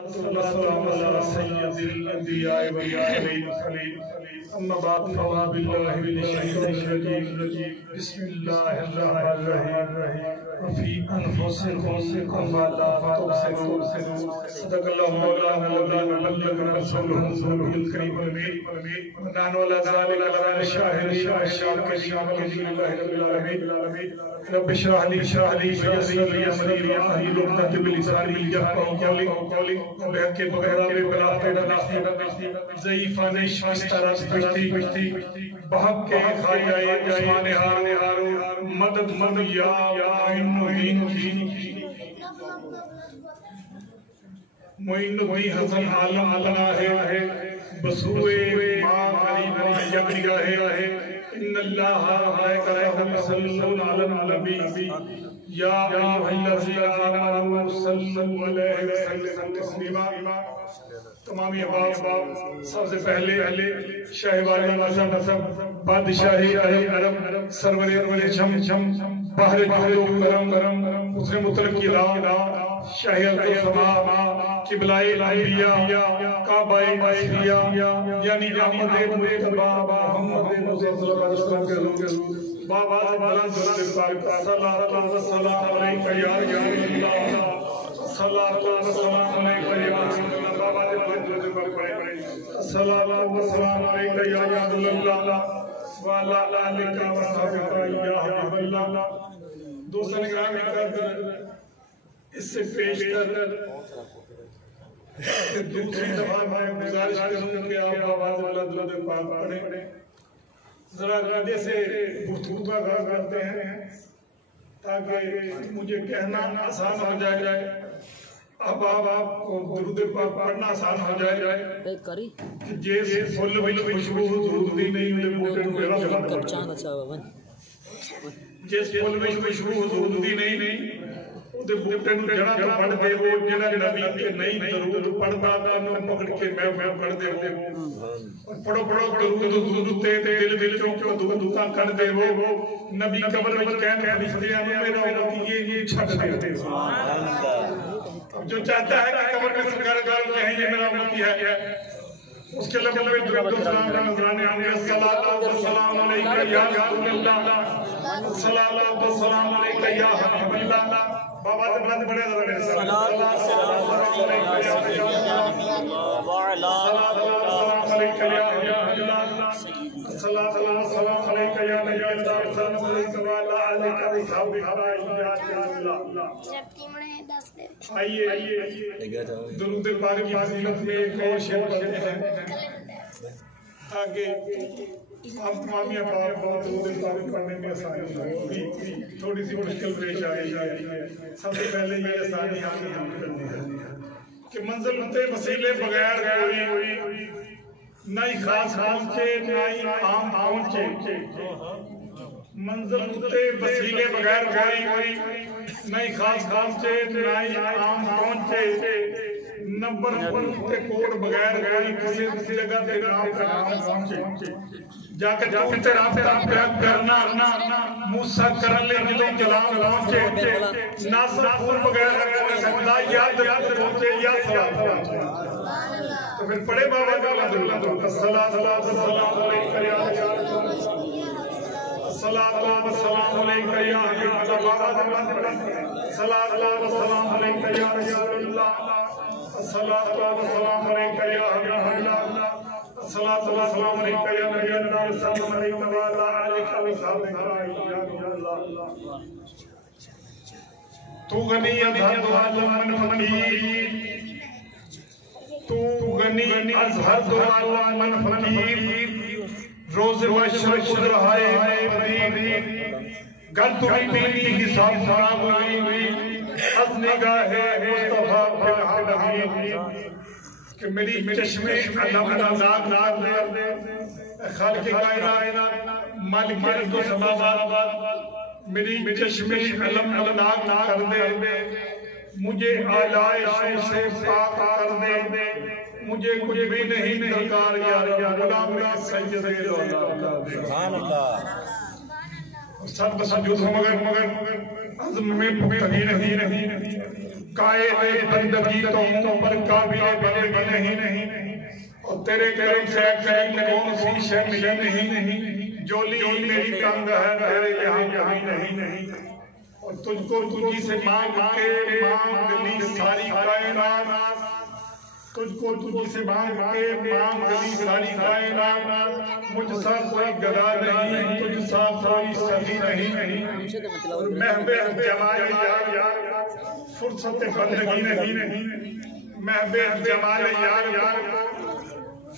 السلام على سيد الأنبياء والمرسلين أما بعد فأعوذ بالله من الشيطان الرجيم بسم الله الرحمن الرحيم وفي أنفسكم أفلا تبصرون صدق الله مولانا العظيم وبلغنا رسوله الكريم الأمين ونحن على ذلك لمن الشاهدين والشاكرين والحمد لله رب العالمين رب اشرح لي ويسر لي أمري واحلل عقدة من لساني يفقهوا قولي بحق بغداد بلا ضعیفان اشتراس بشتی بحق خایائے عثمان ہارون مدد یا معین الدین حسن عالم پناہ ہے بسوئے ماں غریب یکگاہ ہے ان اللہ صلی اللہ علیہ وسلم یا ایوہ الذین آمنوا صلی اللہ علیہ وسلم تسلیما تمامی احباب سب سے پہلے شاہبانی نصب بادشاہی عرب سرور چم بحر جو کرم اسے مطلق کی راہ شاہیت و سما قبلائے الانبیاء کعبہ مصریہ یعنی احمد مجتبی محمد صلی اللہ علیہ وسلم کے حضور بابا بلند صلی اللہ علیہ وسلم علیکہ یا رسول اللہ صلی اللہ علیہ وسلم علیکہ یا رسول اللہ بابا بلند صلی اللہ وسلم علیکہ یا رسول اللہ وعلا آلکہ وصحبہ یا حبیب اللہ دوستان گرامی قدر اس سے پیش کر دوسری دفعہ میں گزارش کروں کہ آپ آواز بلند پاک پڑھیں ذرا گردے سے گفتگو کا آغاز کرتے ہیں تاکہ مجھے کہنا آسان ہو جائے اب آپ کو درود پاک پڑھنا آسان ہو جائے جیسے فل ویل خوشبو درود دی نہیں ہوئے موٹے میرا جیسے فل ویل خوشبو درود دی نہیں دے بوٹے نو جڑا پڑھ دے وہ جڑا نبی کے نہیں درود پڑھدا تانوں پکڑ کے میں پڑھ دے وہ پڑھو درود تے دل وچوں دعا کر دے وہ نبی قبر وچ کہن فرشتیاں نو میرا امت یہ چھڈ دے سبحان اللہ جو چاہتا ہے کہ قبر میں سرکار کہیں یہ میرا امت ہے اس کے لبوں میں درود و سلام کا نذرانے آئیں گے الصلاۃ والسلام علیکہ یا رسول اللہ الصلاۃ والسلام علیکہ یا حبیب اللہ بابا سے بلند پڑھے ذرا میرے ساتھ السلام علیکہ یا رسول اللہ السلام علیکہ یا حبیب اللہ السلام علیکہ یا نبی اللہ السلام علیکہ وعلا آلکہ وصحبہ یا رسول اللہ آئیے درود پاک کی فضیلت میں ایک اور شعر پڑھتے ہیں تاکہ آپ تمامی احباب بہت درود پاک پڑھنے میں آسانی ہوگی تھوڑی سی مشکل پیش آئی ہے سب سے پہلے یہ آسانی ہم کرنی ہے کہ منزل تے وسیلے بغیر کوئی نہ ہی خاص پہنچے نہ ہی عام پہنچے منزل تے وسیلے بغیر کوئی نہ ہی خاص پہنچے نہ ہی عام پہنچے نمبر تے کوڈ بغیر کوئی کسی جگہ تے نام کا نام پہنچے جا کے تیرا پیغام کرنا موسیٰ کرن لے جلو جلال پہنچے ناصر پور بغیر کوئی سکتا یاد پہنچے یا صلاة پہنچے تو پھر پڑے بابا کا اللہ الصلاة والسلام علیکہ یا رسول اللہ الصلاة والسلام علیکہ یا حبیب اللہ بابا الصلاة والسلام علیکہ یا رسول اللہ الصلاة والسلام علیکہ یا حبیب اللہ الصلاة والسلام علیکہ یا نبی اللہ السلام علیکہ وعلا آلکہ وصحبہ یا رسول اللہ تو غنی ازہد عالم من فقیر تو غنی ازہد عالم من فقیر روز مشرق خود رہائے فرید گر تو بیٹی حساب خراب ہوئی از نگاہ مصطفیٰ پھر حبیب کہ میری چشم علم نازاد دے خالق کائنات مالک ارض و سماوات میری چشم علم نازاد کر دے مجھے آلائشوں سے پاک کر دے مجھے کچھ بھی نہیں درکار یا غلام میں سید سبحان اللہ سب سجود ہو مگر عظم میں پختگی نہیں قائد بندگی تو ہوں پر قابل بندگی نہیں، اور تیرے کرم سے کریم کون سی شے ملی نہیں، جو لی میری تنگ ہے تیرے یہاں کہیں نہیں، اور تجھ کو تجھی سے مانگ کے مانگ لی ساری کائنات، تجھ کو تجھی سے مانگ کے مانگ لی ساری کائنات، مجھ سا کوئی گدا نہیں، تجھ سا کوئی سخی نہیں، اور محب جمال یار فرصت بندگی نہیں، محب جمال یار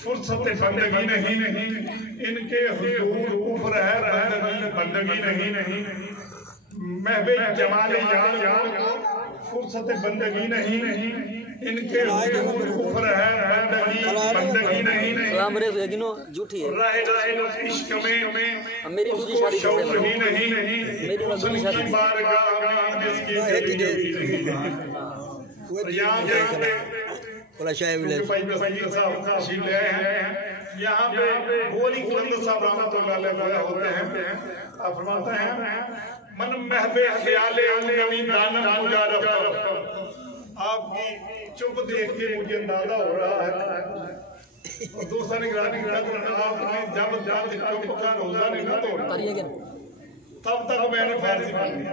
فرصت بندگی نہیں، ان کے حضور کفر ہے بندگی نہیں، محب جمال یار فرصت بندگی نہیں، ان کے حضور کفر ہے بندگی نہیں، راہ عشق میں اس کو شعور ہی نہیں، حسن کی بارگاہ میں جس کی جبی نہیں، یہاں پہ یہاں پہ بولی قلندر صاحب رحمت اللہ علیہ گویا ہوتے ہیں، آپ فرماتے ہیں من محب خیال نمی دانا مجا رفتا، آپ کی چپ دیکھ کے مجھے اندازہ ہو رہا ہے، اور دوسرا نگرانی قدر آپ نے جب چپ کا روزہ نہیں نہ توڑا تب تک میں نے فارسی پڑھنی،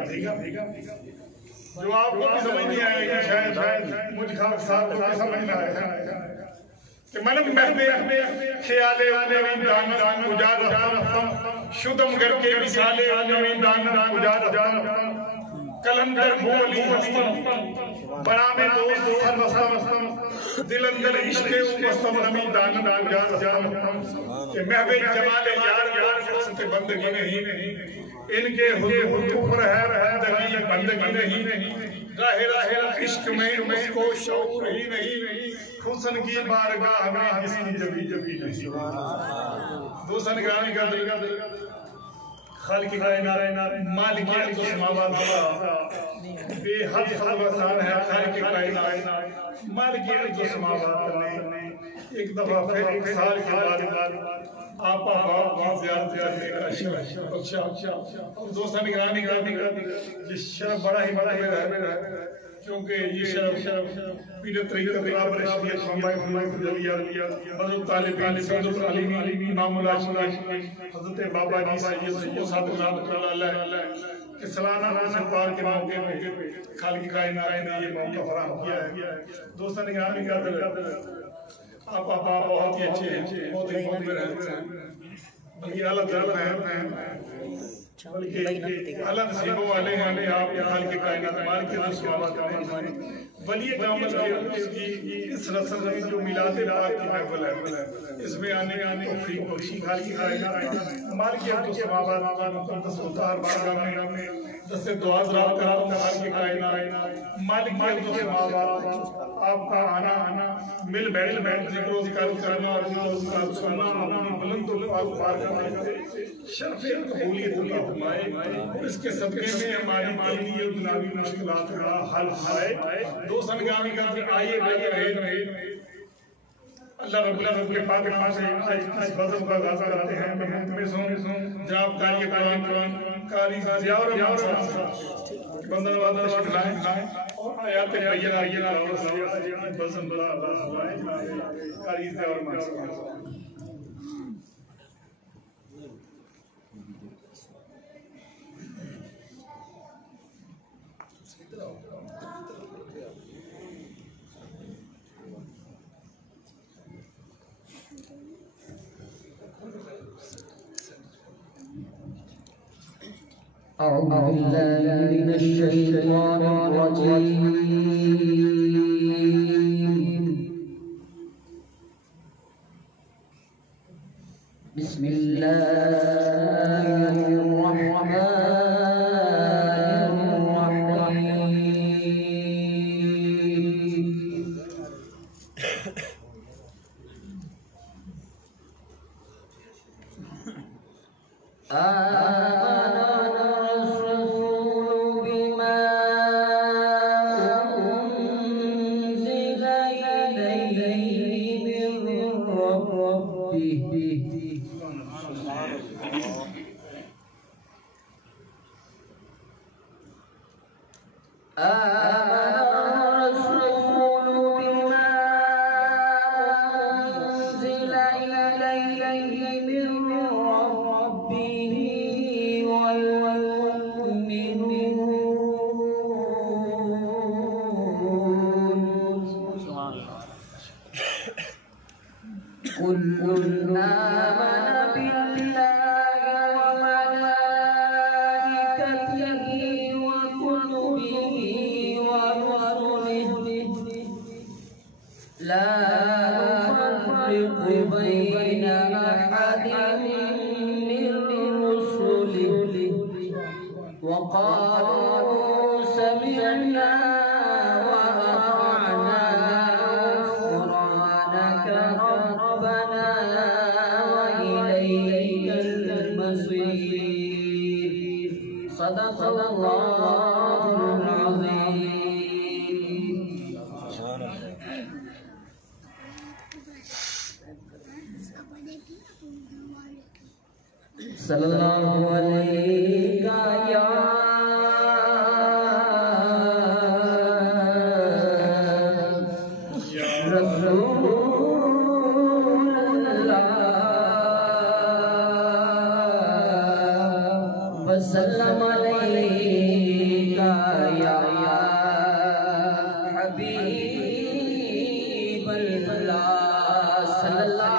جو آپ کو بھی سمجھ نہیں آئے گا شاید مجھ خاک صاحب کو بھی سمجھ نہ آئے کہ من محب خیال نمی دانا مجا رفتا، شدم گر کے مثال نمی دانا مجا رفتا، کلندر بولی ہستم بنا میں دوست سر وستم، دل اندر عشق وستم نمی دانا مجا رفتا، کہ محب جمال یار فرصت بندگی نہیں، ان کے حضور کفر ہے بندگی نہیں، راہ عشق میں اس کو شعور ہی نہیں، حسن کی بارگاہ میں جس کی جبی نہیں، دوسرا نگرانی کا دل خالق کائنات مالک ارض و سماوات، بے حد خلوصان ہے خالق کائنات مالک ارض و سماوات نے ایک دفعہ پھر ایک سال کے بعد آپا باپ کی زیارت کرنے کا شرف بخشا، اور دوسرا نگرانی کا یہ شرف بڑا ہی ہے، کیونکہ یہ شرف پیر طریقت رابر شریعت خامبائی خلوت جلیہ حضرت طالبین سید العلیمی امام العاشقین حضرت بابا جی سید صاحب رحمت اللہ علیہ کہ سالانہ روزہ پار کے موقع پہ خالق کائنات نے یہ موقع فراہم کیا ہے، دوسرا نگرانی کا آپ بہت ہی اچھے ہیں، بہت ہی مقبر ہیں، بلکہ اللہ تعالیٰ ہیں، بلکہ اللہ نصیبوں والے ہیں، آپ خالق کائنات مالک السماوات ہیں، ولی قیامت کی اس رسم میں جو میلاد پاک کی محفل ہے، اس میں آنے توفیق بخشی خالق کائنات مالک السماوات مقدس مطہر بارگاہ میں دست دعا ضرور کرا خالق کائنات مالک السماوات، آپ کا آنا مل بیٹھ ذکر و ذکر کرنا اور ذکر سننا اپنی بلند و بارگاہ میں شرف قبولیت عطا فرمائے، اور اس کے صدقے میں ہماری مالی اور دنیاوی مشکلات کا حل آئے، دو سنگامی کا آئیے رہے اللہ رب العزت کے پاک نام سے اس بزم کا آغاز کرتے ہیں، میں تمہیں سن جناب قاری قرآن قاری ضیاء الرحمان صاحب بندر وعدہ شکلائیں اور آیات بینہ اور ضیاء بزم بلا آغاز ہوائیں قاری ضیاء الرحمان صاحب. أعوذ بالله من الشيطان الرجيم بسم الله الرحمن الرحيم كل آمن بالله وملائكته وكتبه ورسله لا نفرق بين أحد من رسله وقالوا سمعنا وأطعنا غفرانك ربنا وإليك المصير صدق الله العظيم. صلی اللہ علیہ یا رسول اللہ وسلم علیہ یا حبیب اللہ صلی اللہ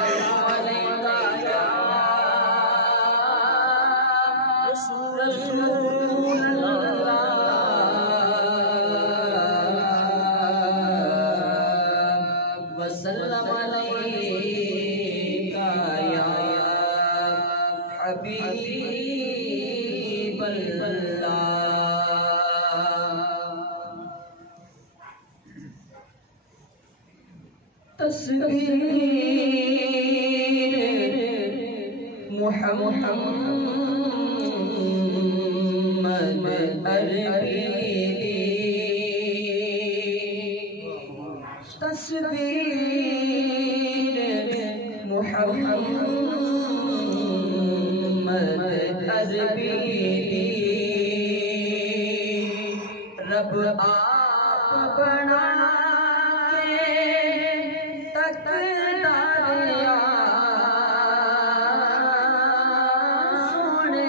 وسلم علیکا یا حبیب اللہ. تصویر محمد عربی تصویر محمد عربی رب آپ بنا کے تقداریا سونے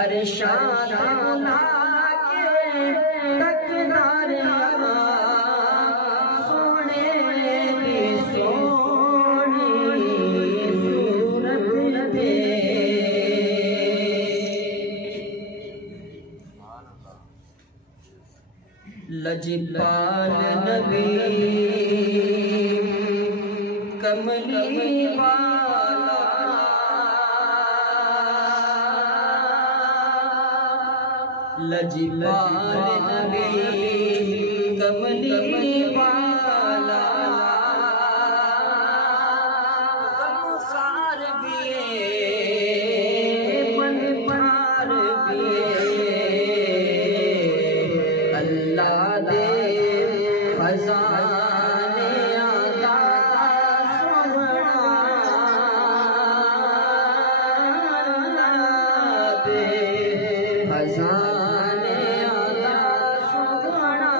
ارشاد بلا کے تقدار سونے دی سونی صورت دے لجپال نبی کملی والا لجپال نبی کملی والا غمخوار بھی منفار بھی اللہ دے خزانے عطا سونا اللہ دے خزانے عطا سونا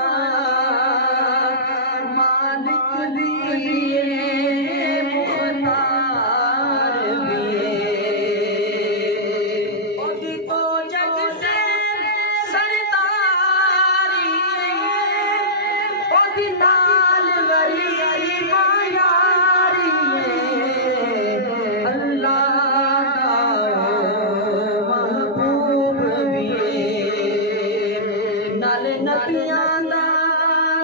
مالک بھی مختار بھی اودی تو جگ سے سرداری اودی نال وری مایاری اللہ دا محبوب بھی نال نبیاں دا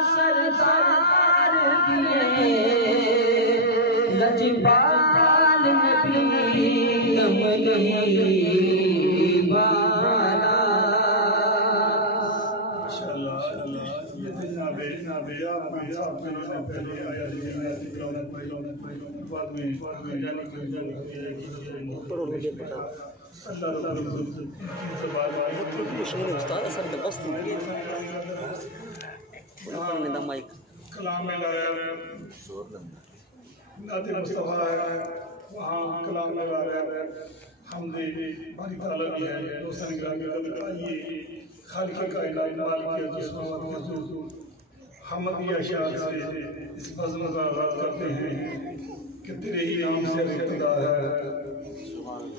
سردار بھی لجپال نبی کملی والا کلام میں لایا نعت مصطفیٰ ہے وہاں کلام میں لایا حمد باری تعالیٰ بھی ہے دوستان گرامی قدر آئیے خالق کائنات مالک السماوات والارض حمدی اشعار سے اس بزم کا آغاز کرتے ہیں کہ تیرے ہی نام سے ابتدا ہے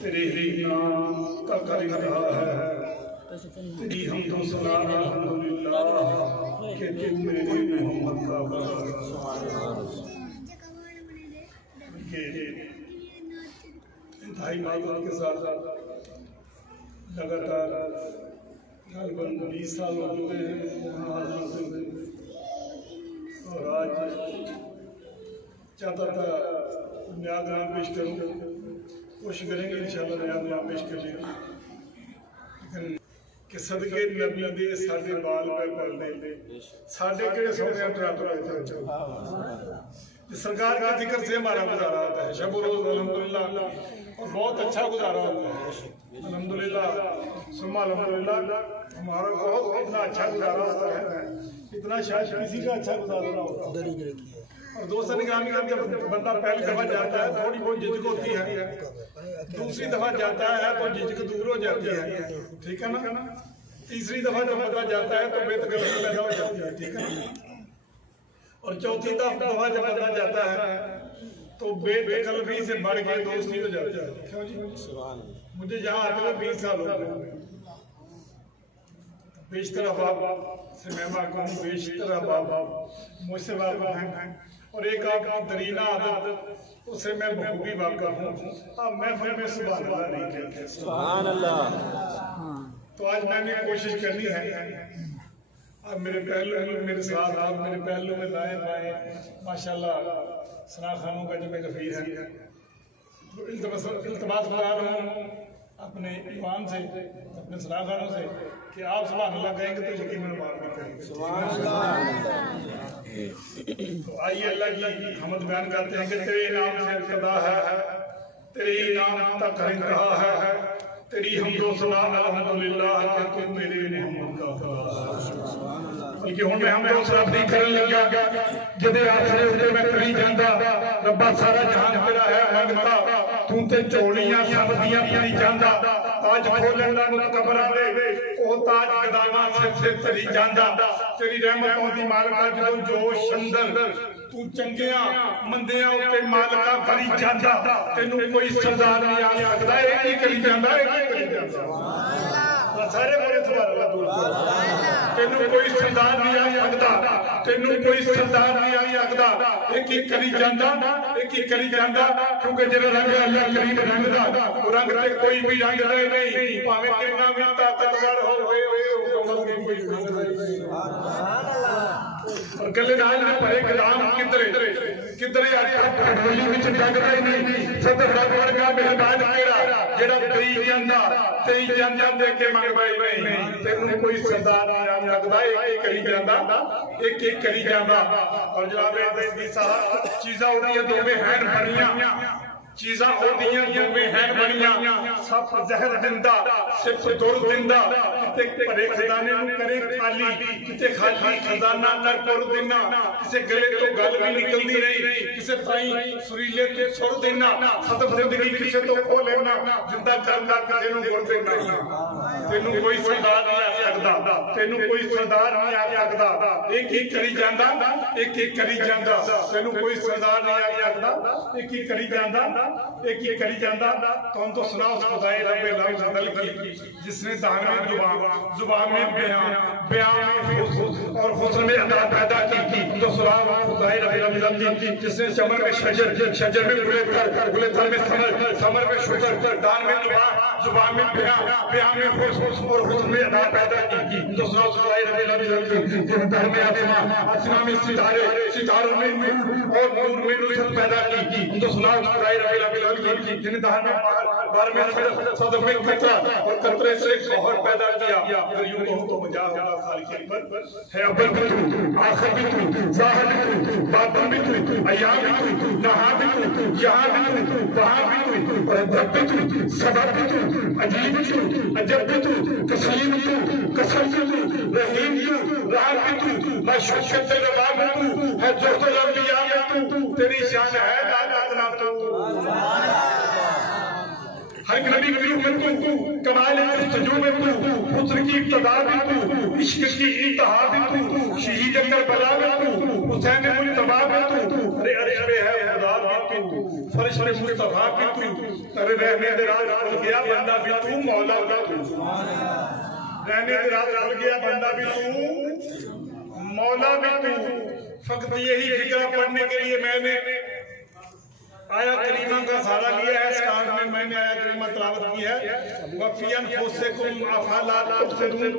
تیرے ہی نام کا قرین رہا ہے تیری حمد و ثنا الحمدللہ کہ تو میرے دل میں محمد کا بڑا کہ انتہائی معذرت کے ساتھ لگاتار غالباً 20 سال ہو چکے ہیں وہاں حاضر سے اور آج چاہتا تھا نیاز نام پیش کروں کوشش کریں گے انشاءاللہ نیاز نام پیش کریں لیکن کہ صدقے نبی دے ساڑھے بال پہ پڑھ دے ساڑھے کے سونے اپرات رہے تھے سرکار کا ذکر سے ہمارا گزارا ہوتا ہے شب و روز الحمدللہ اور بہت اچھا گزارا ہوتا ہے الحمدللہ ثم الحمدللہ ہمارا بہت اتنا اچھا گزارا ہوتا ہے اتنا شاید کسی کا اچھا گزارا ہوتا ہے اور دوستان گرامی جب بندہ پہلی دفعہ جاتا ہے تھوڑی بہت جھجک ہوتی ہے دوسری دفعہ جاتا ہے تو جھجک دور ہو جاتی ہے ٹھیک ہے نا تیسری دفعہ جب بندہ جاتا ہے تو بے تکلفی پیدا ہو جاتی ہے ٹھیک ہے نا اور چوتھی دفعہ جب بندہ جاتا ہے تو بے تکلفی سے بڑھ کے دوستی ہو جاتا ہے کیوں جی مجھے جہاں آتے ہوئے 20 سال ہو گئے بیشتر احباب سے میں واقع ہوں بیشتر احباب مجھ سے واقع ہیں اور ایک آپ کی ترینہ عادت اس سے میں بخوبی واقع ہوں اب محفل میں سبحان اللہ نہیں کہتے سبحان اللہ تو آج میں نے کوشش کرنی ہے اب میرے پہلو میں میرے ساتھ آپ میرے پہلو میں دائیں بائیں ماشاءاللہ ثنا خانوں کا جو میں غفیر ہے التماس قرآن ہوں اپنے ایمان سے اپنے ثنا خانوں سے کہ آپ سبحان اللہ کہیں گے تو یقیناً بات بھی کہیں گے سبحان اللہ تو آئیے اللہ کی حمد بیان کرتے ہیں کہ تیرے نام سے ابتدا ہے تیرے نام تک رنگ رہا ہے تیری حمد و ثنا الحمدللہ کہ تو میرے محمد کا خدا بلکہ ہوں میں حمد و ثنا نہیں کرنے لگا جدے آخرے ہوتے میں کری جاندہ ربا سارا جہان تیرا ہے منگتا تو تے چوڑیاں سب دیاں پی جاندہ تاج کھولن دا متکبرہ دے او تاج قدامہ سے تری جاندہ تیری رحمتوں دی مالکہ جدوں جوش اندر تو چنگیاں مندیاں اتے مالکہ بھری جاندہ تینوں کوئی سزا نہیں آ سکتا ایک ہی کری جاندہ ایک ہی کری جاندہ سارے بولے سبحان اللہ دور تینوں کوئی سردار نہیں آ سکتا تینوں کوئی سردار نہیں آ سکتا ایک ایک کری جاندہ کیونکہ جنہا رنگ اللہ کریم رنگ دا وہ رنگ تے کوئی بھی رنگ دے نہیں پاویں کتنا بھی طاقتور ہوئے کوئی رنگ دے اور گلے نال نے پہے کلام کدرے پٹولی وچ جگ رہے نہیں صدر رب ورگا مہربان کیڑا جڑا تئی جاندا دے کے منگ پائی نہیں تینوں کوئی سردار نہیں لگدا ایک کری جاندا اور جناب دی صاحب چیزاں ہوندیاں دوویں ہیں بنیاں چیزاں ہوندیاں دوویں ہیں بنیاں سب زہر دندا صرف دور دندا کتے بڑے خزانے نوں کرے خالی کتے خالی خزانہ کر پر دینا کسے گلے تو گل بھی نکلدی نہیں کسے تائیں سریلے تو سر دینا ختم زندگی کسے تو کھو لینا زندہ کرنا کسے نوں گر دینا تینوں کوئی سردار نہیں آ سکدا تینوں کوئی سردار نہیں آ سکدا ایک ایک کری جاندا تینوں کوئی سردار نہیں آ سکدا ایک ایک کری جاندا کون تو سنا اس خدائے رب لفظ بدل کی جس نے دہن میں زبان میں بیان میں اور حسن میں عطا پیدا کی تو سنا خدائے رب لفظ کی جس نے چمن میں شجر میں گلے تھل میں ثمر میں شکر دان میں زبان میں بیان میں حسن اور حسن میں عطا پیدا کی تو سنا خدائے رب لفظ کی جس نے میں آسمان میں ستاروں میں اور نور میں نصرت پیدا کی تو سنا خدائے رب لفظ جن دہن میں بار میں صدف میں قطرہ اور قطرے سے شوہر پیدا کیا اگر یوں کہوں تو مجھا ہوگا خالق اکبر ہے اول بھی تو آخر بھی تو ظاہر بھی تو باطن بھی تو ایام بھی تو نہا بھی تو یہاں بھی تو وہاں بھی تو رب بھی تو سبب بھی تو عجیب بھی تو عجب بھی تو تسلیم بھی تو قسم بھی تو رحیم بھی تو راحت بھی تو مشکل روا بھی تو ہے زہد الانبیاء میں تو تیری شان ہے دادا تو ہر نبی کی روح میں تو کمال جستجو میں تو حسن کی ابتدا بھی تو عشق کی انتہا بھی تو شہید کربلا میں تو حسین مجتبی میں تو ارے عرش پہ ہے خدا بھی تو فرش پہ مصطفیٰ بھی تو ترے رہنے دراز کھل گیا بندہ بھی تو مولا بھی تو رہنے دراز کھل گیا بندہ بھی تو مولا بھی تو فقط یہی فکرہ پڑھنے کے لیے میں نے آیا کریمہ کا سارا لیا ہے سٹارٹ میں نے آیا کریمہ تلاوت کی ہے وَفِي أَنفُسِكُمْ أَفَلَا تُبْصِرُونَ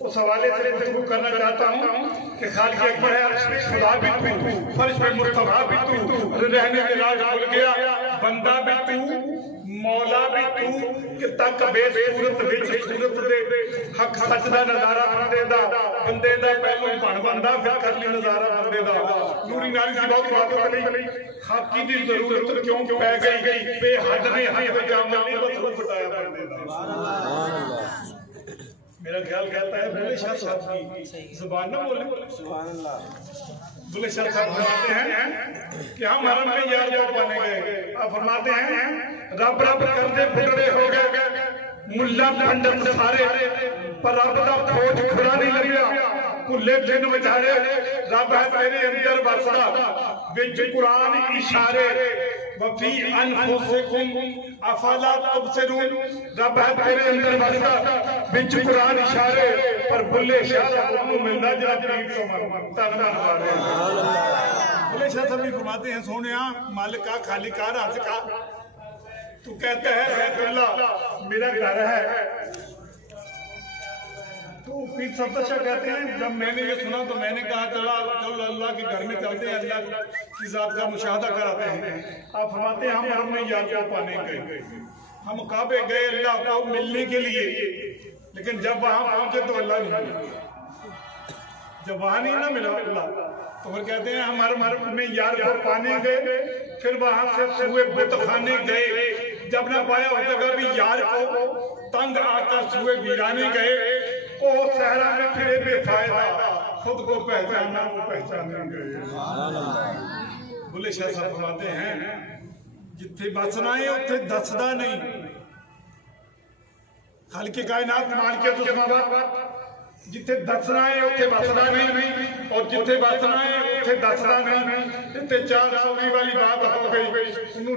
اس حوالے سے ذکر کرنا چاہتا ہوں کہ خالق اکبر ہے عرش پہ خدا بھی تو فرش پہ مصطفیٰ بھی تو رہنے کے لاج بھول گیا بندہ بھی تو مولا بھی تو کہ تک بے صورت دے حق سجدہ نظارہ بندے دا پہلو بن بندہ پھر کر لی نظارہ بندے دا نوری ناری سی بہت باتوں علی حق کی ضرورت کیوں پہ گئی بے حد نے حق جامل نہیں بس روح بٹایا بندے دا میرا خیال کہتا ہے بھولے شاہ صاحب کی زبان نہ بولے بھولے شاہ صاحب فرماتے ہیں کہ ہم حرم میں یار جو بنے گئے آپ فرماتے ہیں رب کردے پھٹڑے ہو گئے ملا پنڈت سارے پر رب دا فوج کھڑا نہیں لگیا کلے دن بچارے رب ہے تیرے اندر برسا بچ قرآن اشارے وفی انفسکم افلا تبصرون رب ہے تیرے اندر برسا بچ قرآن اشارے پر بھلے شاہ صاحب کو ملنا جا قریب تو مرتبہ ہمارے بھلے شاہ صاحب بھی فرماتے ہیں سونیا مالکہ خالقہ رازقہ تو کہتا ہے رحمت اللہ میرا گھر ہے تو پیر صفدر شاہ کہتے ہیں جب میں نے یہ سنا تو میں نے کہا چلو اللہ کے گھر میں چلتے ہیں اللہ کی ذات کا مشاہدہ کراتے ہیں آپ فرماتے ہیں ہم حرم میں یار کو پانے گئے ہم کعبے گئے اللہ کو ملنے کے لیے لیکن جب وہاں پہنچے تو اللہ نہیں ملا جب وہاں نہیں نہ ملا اللہ تو پھر کہتے ہیں ہم حرم میں یار کو پانے گئے پھر وہاں سے سوئے بت خانے گئے جب نہ پایا ہو جگہ بھی یار کو تنگ آ کر سوئے ویرانے گئے او صحرا میں پھرے بے فائدہ خود کو پہچانا وہ پہچانے گئے بھلے شاہ صاحب فرماتے ہیں جتھے بچنا ہے اتھے دسدا نہیں خالق کائنات مالک السماوات ਜਿੱਥੇ ਦੱਸਣਾ ਹੈ ਉੱਥੇ ਵਸਣਾ ਨਹੀਂ, ਔਰ ਜਿੱਥੇ ਵਸਣਾ ਹੈ ਉੱਥੇ ਦੱਸਣਾ ਨਹੀਂ। ਇੱਥੇ 420 ਵਾਲੀ ਬਾਤ ਹੋ ਗਈ, ਉਹਨੂੰ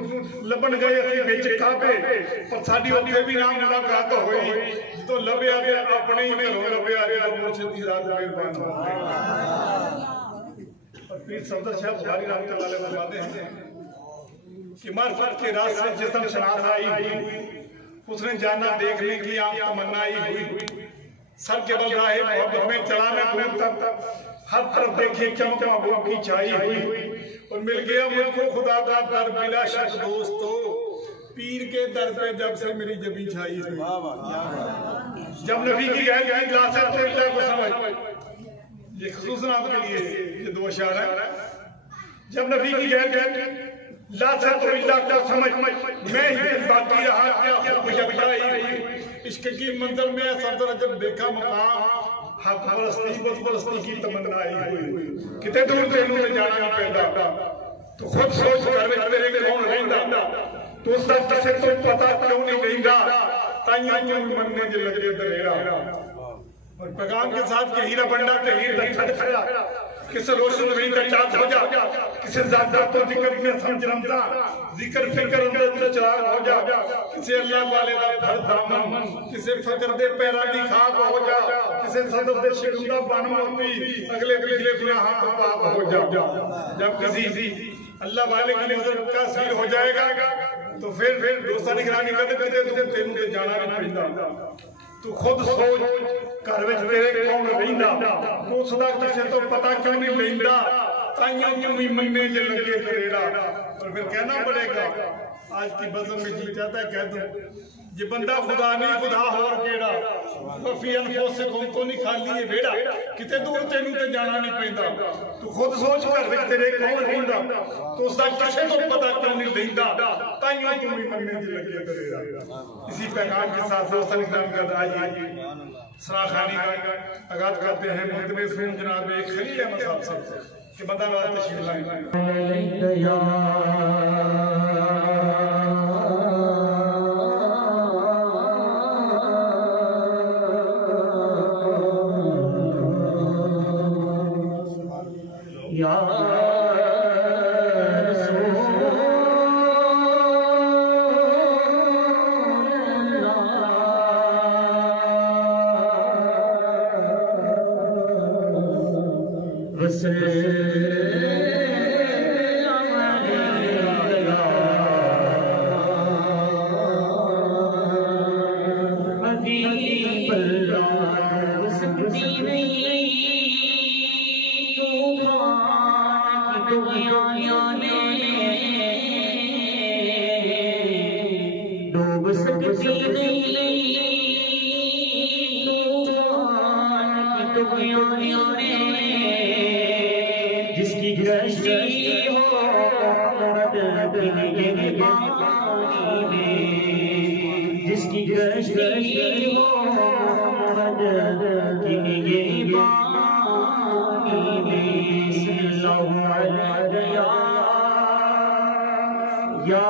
ਲੱਭਣ ਗਏ ਅਸੀਂ ਵਿੱਚ ਕਾਬੇ, ਪਰ ਸਾਡੀ ਉੱਥੇ ਵੀ ਨਾ ਮੁਲਾਕਾਤ ਹੋਈ। ਜਦੋਂ ਲੱਭਿਆ ਤੇ ਆਪਣੇ ਹੀ ਘਰੋਂ ਲੱਭਿਆ, ਜਦੋਂ ਮੁਰਸ਼ਿਦ ਦੀ ਜ਼ਾਤ ਮਿਹਰਬਾਨ ਹੋਵੇ। اور پیر صفدر شاہ بخاری رحمۃ اللہ علیہ فرماتے ہیں کہ معرفت کے راز سے جسم شناسائی ہوئی، اس نے جانا دیکھنے کی آنکھ تمنائی ہوئی، سر کے بل راہ محبت میں چلا میں دور تک، ہر طرف دیکھی چمک محبوب کی چھائی ہوئی، اور مل گیا مجھ کو خدا کا در بلا شک دوستو، پیر کے در پہ جب سے میری جبی چھائی ہوئی۔ جب نبی کی گہر گہر جاسے تو اللہ کو سمجھ، یہ خصوصاً آپ کے لیے یہ دو اشعار ہیں۔ جب نبی کی گہر گہر لا سے تو اللہ کا سمجھ، میں ہی باقی رہا کیا خود کو یکجائی ہوئی، عشق کی منظر میں صدر جب دیکھا مقام، حق پرستی بت پرستی کی تمنائی ہوئی، کتے دور تینوں نے جانا نہیں پیدا، تو خود سوچ کر میں تیرے کون رہندا، تو اس دا کسے تو پتا کیوں نہیں رہندا، تائیاں کیوں مننے جو لگے دلیرا۔ اور پیغام کے ساتھ کہ ہیرا بنڈا کہ ہیر دا چھڑ کھڑا، کسے روشن نہیں دا چاہت ہو جا، کسے زیادہ تو ذکر میں سمجھ رمضا، ذکر فکر اندر تو چراغ ہو جا، کسے اللہ والے دا دھر دامن، کسے فکر دے پیرا دی خاک ہو جا، کسے صدر دے شکندہ بان موتی، اگلے پچھلے گناہاں کو پاک ہو جا۔ جب کسی اللہ والے کی نظر کا سیر ہو جائے گا تو پھر دوستہ نگرانی کرتے تم تینوں تے جانا نہیں پڑتا، تو خود سوچ گھر وچ تیرے کون رہندا، تو اس دا کسے تو پتا کیوں نہیں لیندا، تائیاں کیوں نہیں مننے جے لگے تیرا۔ اور پھر کہنا پڑے گا، آج کی بزم میں جی چاہتا ہے کہہ دوں، یہ بندہ خدا نہیں خدا ہور کیڑا، وفی انفسکم تو نہیں خالی یہ بیڑا، کتے دور تینوں تے جانا نہیں پیندا، تو خود سوچ کر وچ تیرے کون رہندا، تو اس دا کسے تو پتا کیوں نہیں لیندا، تائیاں کیوں نہیں مننے جے لگے تیرا۔ اسی پیغام کے ساتھ دوستان اکرام کا آئیے سراخانی کا آغاز کرتے ہیں مقدمے سن جناب خلیل احمد صاحب سے کہ بندہ نواز تشریف لائیں۔ جس کی کشتی ہو جس کی کشتی ہو مدد کی بانی صلی اللہ علیہ یا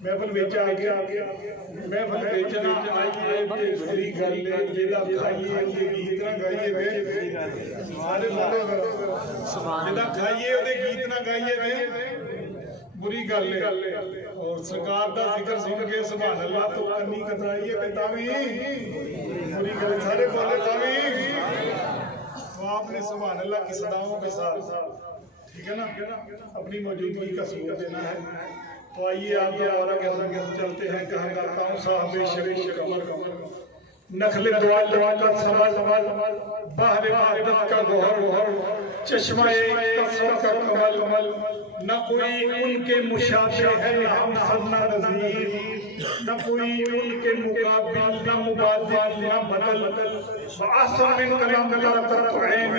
محفل بیچا آگیا محفل بیچنا آئیے بری گل جیدہ کھائیے گیت نہ گائیے بے سارے جیدہ کھائیے گیت نہ گائیے بے بری گل اور سرکار دا ذکر سن کے سبحان اللہ تو کنی کترائیے بے تاوی بری گل سارے بولے تاوی تو آپ نے سبحان اللہ کی صداؤں کے ساتھ ٹھیک ہے نا اپنی موجودگی کا ثبوت دینا ہے تو آئیے آپ دوبارہ کے چلتے ہیں کہاں گاتا ہوں صاحب شریف کمر نخل دوال کا سوال باہر وحدت کا گوہر چشمہ کثرت کا کمل نہ کوئی ان کے مشابہ ہے نہ ہم سب نہ نظیر نہ کوئی ان کے مقابل نہ مبادل نہ بدل وَأَحْسَنْ مِنْ کلام تَلَتَّ عَيْنِ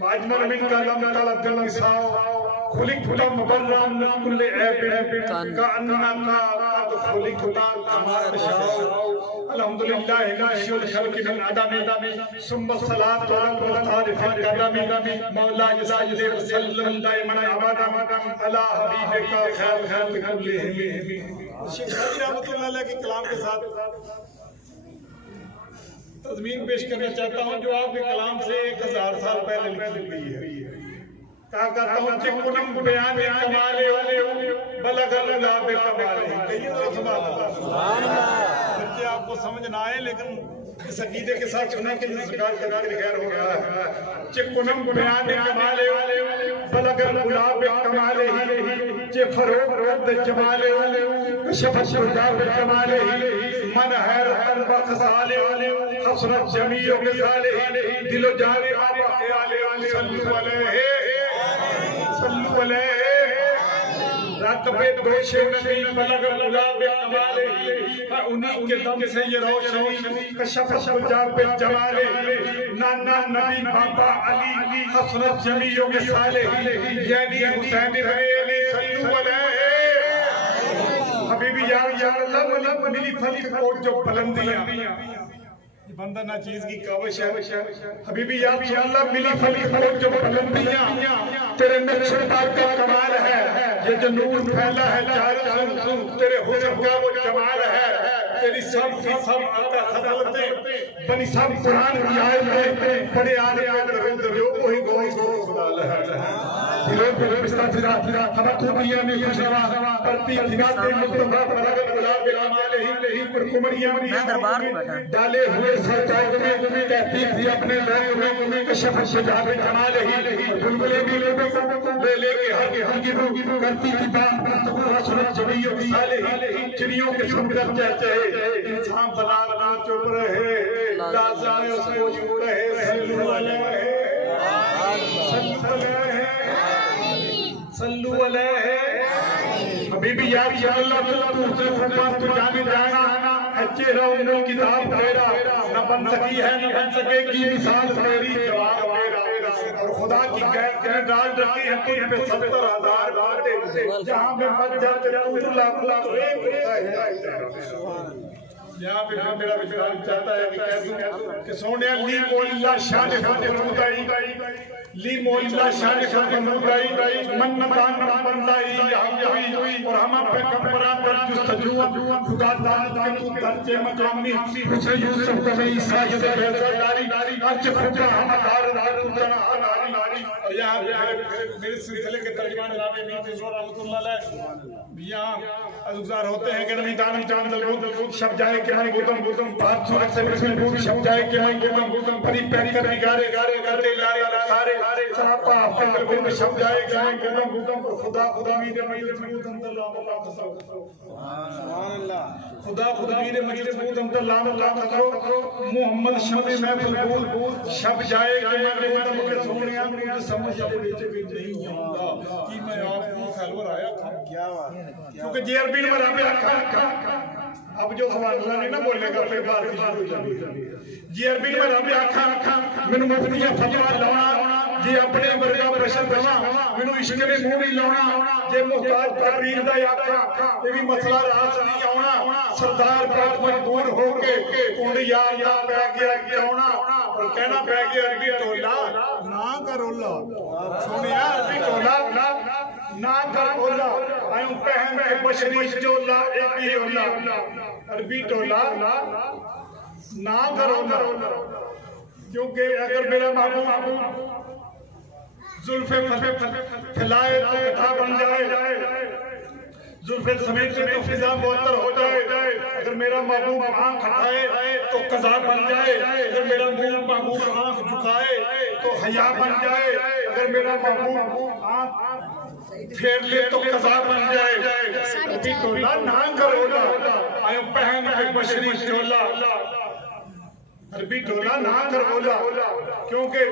وَأَجْمَلْ مِنْ کلام تَلَتَّ النِّسَاءُ خلقت مبرأ من كل عيب كأنك قد خلقت كما تشاء الحمد لله نشأ الخلق من عدم ثم الصلاة على المختار في القدم مولاي صل وسلم دائما ابدا على حبيبك خير الخلق كلهم شیخ سعدی رحمۃ اللہ علیہ کے کلام کے ساتھ تضمین پیش کرنا چاہتا ہوں جو آپ کے کلام سے 1000 سال پہلے لکھی گئی ہے کہا کرتا ہوں چکنم بیان کمالے بلغ اللہ بے کمالے کہیے تو سبحان اللہ بچے آپ آپ کو سمجھ نہ آئے لیکن اس عقیدے کے ساتھ سننے کے لیے سرکار کا ذکر خیر ہو رہا ہے چکنم بیان کمالے بلغ گلاب کمالے چے فروغ رد جمالے شفت شجاب کمالے من حیرت بخصالے حسرت جمیع و مثالے دل و جان بابا خیالے صلو علیہ صلو علیہ راکبے دوش نبی بلغ گلاب کمالے انہی کے دم سے یہ روشنی کشف حجاب جمالے نانا نبی بابا علی حسرت جمیع و مثالے یعنی حسین علی صلو علیہ حبیبی یا اللہ ملی فتح کو جو بلندیاں بندہ نا چیز کی کاوش ہے حبیبی یا اللہ ملی فتح کو جو بلندیاں تیرے نقش پاک کا کمال ہے یہ جو نور پھیلا ہے چاروں سو تیرے حسن کا وہ جمال ہے تیری سب کی سب آقا خدمتیں بنی سب قرآن کی آئے بڑے آنے درود جو کوئی گوئی کو خدا لہا دلوں پر مستفرہ ہمیں خوبیاں میں خوشنوا پرتی دھناتے مصطفیٰ پرغت گلاب کمالے ہی پر کمریاں ڈالے ہوئے سر چاہت میں کہتی تھی اپنے لوگ میں کشف شجاب جمالے ہی بلبلے بھی لے لے کے ہر کی رو کرتی تھی بات تو حسرت جمیع و مثالے ہی چڑیوں کے سمجھر چاہتے انسان بنا چپ رہے لازائے اس کو چھوڑ رہے صلو علیہ صلو علیہ صلو علیہ حبیبی یا اللہ تو سے فرمان تو جانے جانا ہے چہرہ انہوں کتاب تیرا نہ بن سکی ہے نہ بن سکے گی مثال تیری جواب میرا اور خدا کی قید ڈال رکھی ہے تجھ پہ 70,000 باتیں جہاں میں مت جاتے تو لاکھ یہاں پہ میرا بچار چاہتا ہے کہ کہہ دوں کہ سونے لی مولا شان خودائی لی مولا شان خودائی من نبان بندائی اور ہم پہ کمپران پر جستجو خدا دانت کے تو درجے مقامی اسے یوسف تبعی ساجد بیزر داری ارچ فجر ہم دار ناری اور یہاں میرے سلسلے کے ترجمان جناب امین تیزور رحمت اللہ علیہ یہاں عزوزار ہوتے ہیں کہ نمی دانم چاند دلگود شب جائے کہ میں گوتم بات سوات سے بسم بود شب جائے کہ میں گوتم پری پیری کر نگارے کرتے لارے سارے سراپا اپنے دلگود شب جائے کہ میں گوتم خدا مید مجلس بود اندر اللہ خدا مید مجلس بود اندر اللہ کرو محمد شب محفل بود شب جائے کہ میں گوتم کے سونے مجھے سمجھ جائے بیچے بھی نہیں ہوگا کہ میں آپ کو خلور آیا تھا کیونکہ جی عربین میں رابع آکھا اب جو سوال اللہ نہیں نہ بولنے گا پھر بات کی شروع جاتی جی عربین میں رابع آکھا منو مفتیہ فتوہ لونا جی اپنے برگا پرشن دوا منو عشق نے مومی لونا جی محتاج تقریر دا آکھا یہ بھی مسئلہ راس نہیں آونا سردار پاک مجبور ہو کے کونڈی یا اللہ پہ گیا کیونا اور کہنا پہ گیا عربی ٹولا نا کر اللہ سونے عربی ٹولا نا کر اللہ آئیں پہن کے بشری چولا ایک ہی اللہ عربی ٹولا نا کر اللہ کیونکہ اگر میرا محبوب ظلف پھلائے تو کتا بن جائے ظلف سمیت تو فضا معطر ہو جائے اگر میرا محبوب آنکھ اٹھائے تو قضا بن جائے اگر میرا محبوب آنکھ جھکائے تو حیا بن جائے اگر میرا محبوب آنکھ پھیر لے تو قضا بن جائے عربی ٹولا نہ کرولا آئیں پہن کے بشری چولا عربی ٹولا نہ کرولا کیونکہ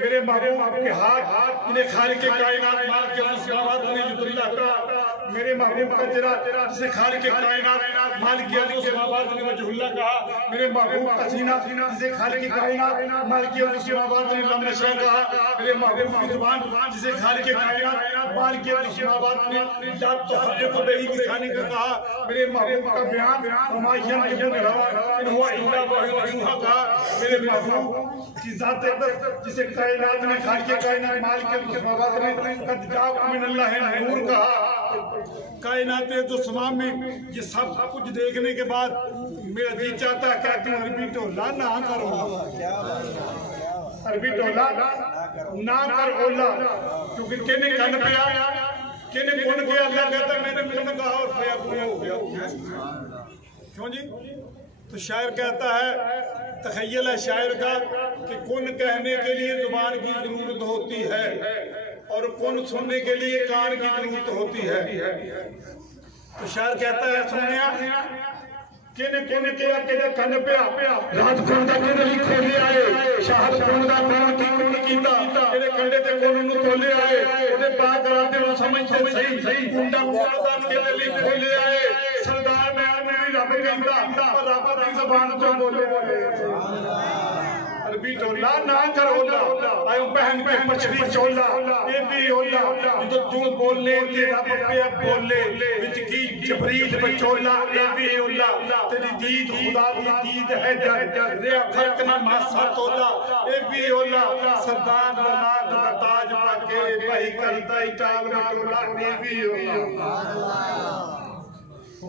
میرے محبوب کے ہاتھ انہیں خالق کائنات مال کے اسبابات انہیں یداللہ کا میرے محبوب کا جرا جسے خالق کائنات مال کے اسبابات انہیں وجہ اللہ کہا میرے محبوب کا سینہ جسے خالق کائنات مال کے اسبابات انہیں لم نشاہ کہا میرے محبوب کی زبان جسے خالق کائنات مال کے اسبابات انہیں جات تو حقیق بہی کسانی کا کہا میرے محبوب کا بیان ہمائیان کے بن رہا انہوں اللہ وحیوہ کہا میرے محبوب کی ذات اقدس جسے کائنات نے خالق کائنات مال کے اسبابات نے قد جاب من اللہ نور کہا کائنات دو سمام میں یہ سب کچھ دیکھنے کے بعد میرا جی چاہتا ہے کہ تم عربی ٹولا نہ کرو عربی ٹولا نہ کرو کیونکہ کہنے کن پہ آیا کہنے کون کیا اللہ کہتا ہے میں نے کون کہا اور پیا پورا ہو گیا کیوں جی تو شاعر کہتا ہے، تخیل ہے شاعر کا کہ کن کہنے کے لیے زبان کی ضرورت ہوتی ہے اور کن سننے کے لیے کان کی ضرورت ہوتی ہے۔ تو شاعر کہتا ہے، سنیا کن کے کن پیا رات کن دا کن نہیں کھولے آئے، شاہد کن دا کن کی کن کیتا تیرے کنڈے تے کن نو تولے آئے، اودے پاک کراتے نو سمجھتے صحیح کنڈا دا کے لیے کھولے آئے، سردار میں رب کہندا پر رب دی زبان تو بولے عربی ٹولا نہ کر اولا آئے بہن پہ پچھلی چولا اے بھی اولا جو تو بولے تے رب پہ بولے وچ کی جبریل بچولا اے بھی اولا تیری دید خدا دی دید ہے جر ریا فرق نہ ماسا تولا اے بھی اولا سردار ناک دا تاج پا کے بھائی کرتا ہی ٹاگ نہ ٹولا اے بھی اولا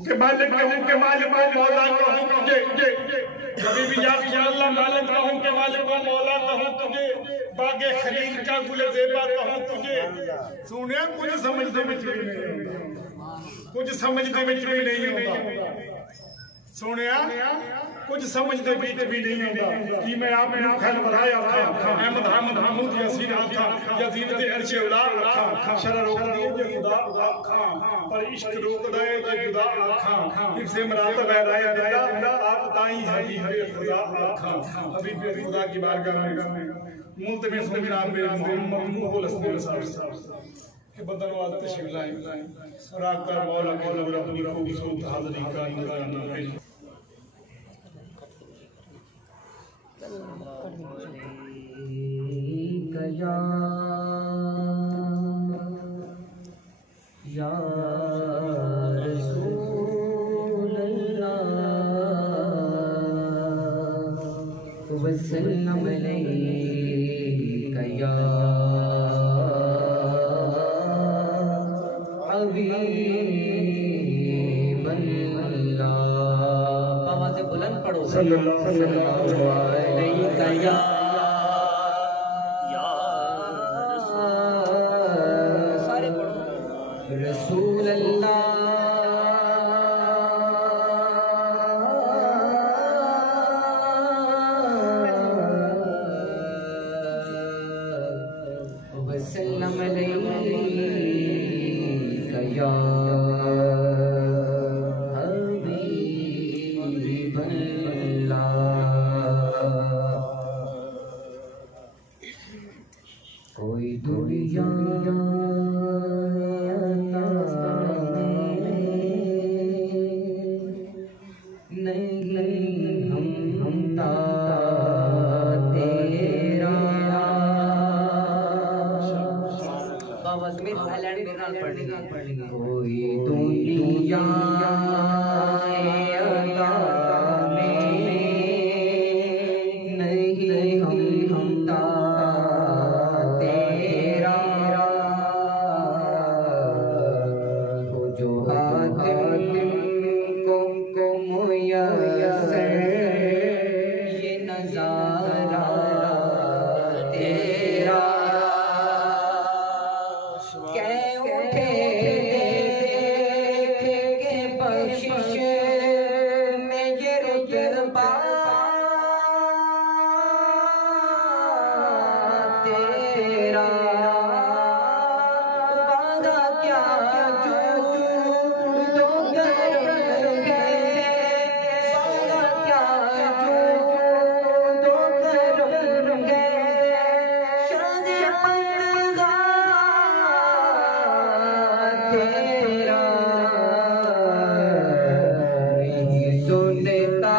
کہ مالک کہوں کہ مالک کو مولا کہوں تجھے، کبھی بھی یا رسول اللہ مالک کہوں کہ مالک کو مولا کہوں تجھے، باغ خلیل کا گل زیبا کہوں تجھے۔ سنیا کچھ سمجھتے میں بھی نہیں ہوتا، کچھ سمجھتے میں بھی نہیں ہوتا، سنیا کچھ سمجھتے بھی نہیں ہوتا کہ میں آپ نے خیل بڑھایا تھا، احمد حامد حمود یاسین آتھا یزید دے عرش اولا رکھا، شرع روک دیئے جے خدا آکھاں پر عشق روک دائے جے خدا آکھاں، حفظ مراتب ہے رائے دیتا آپ تائیں حبیب خدا آکھاں، حبیب خدا کی بارگاہ میں ملتمس ہوں جناب محمد مقبول اسم صاحب کہ بدن وعد تشریف لائیں راک کر مولا کے لور اپنی خوبصورت حاضری کا نظرانہ پیش یا رسول اللہ وسلم علیک یا حبیب اللہ، آواز بلند پڑھو، صلی اللہ علیہ یا رسول اللہ وسلم علیہ یا حبیب اللہ۔ کوئی دنیا کوئی دنیا نہیں ہمتا تیرا، وہ جو حاتم کو میسر یہ نظارہ تیرا، سنتا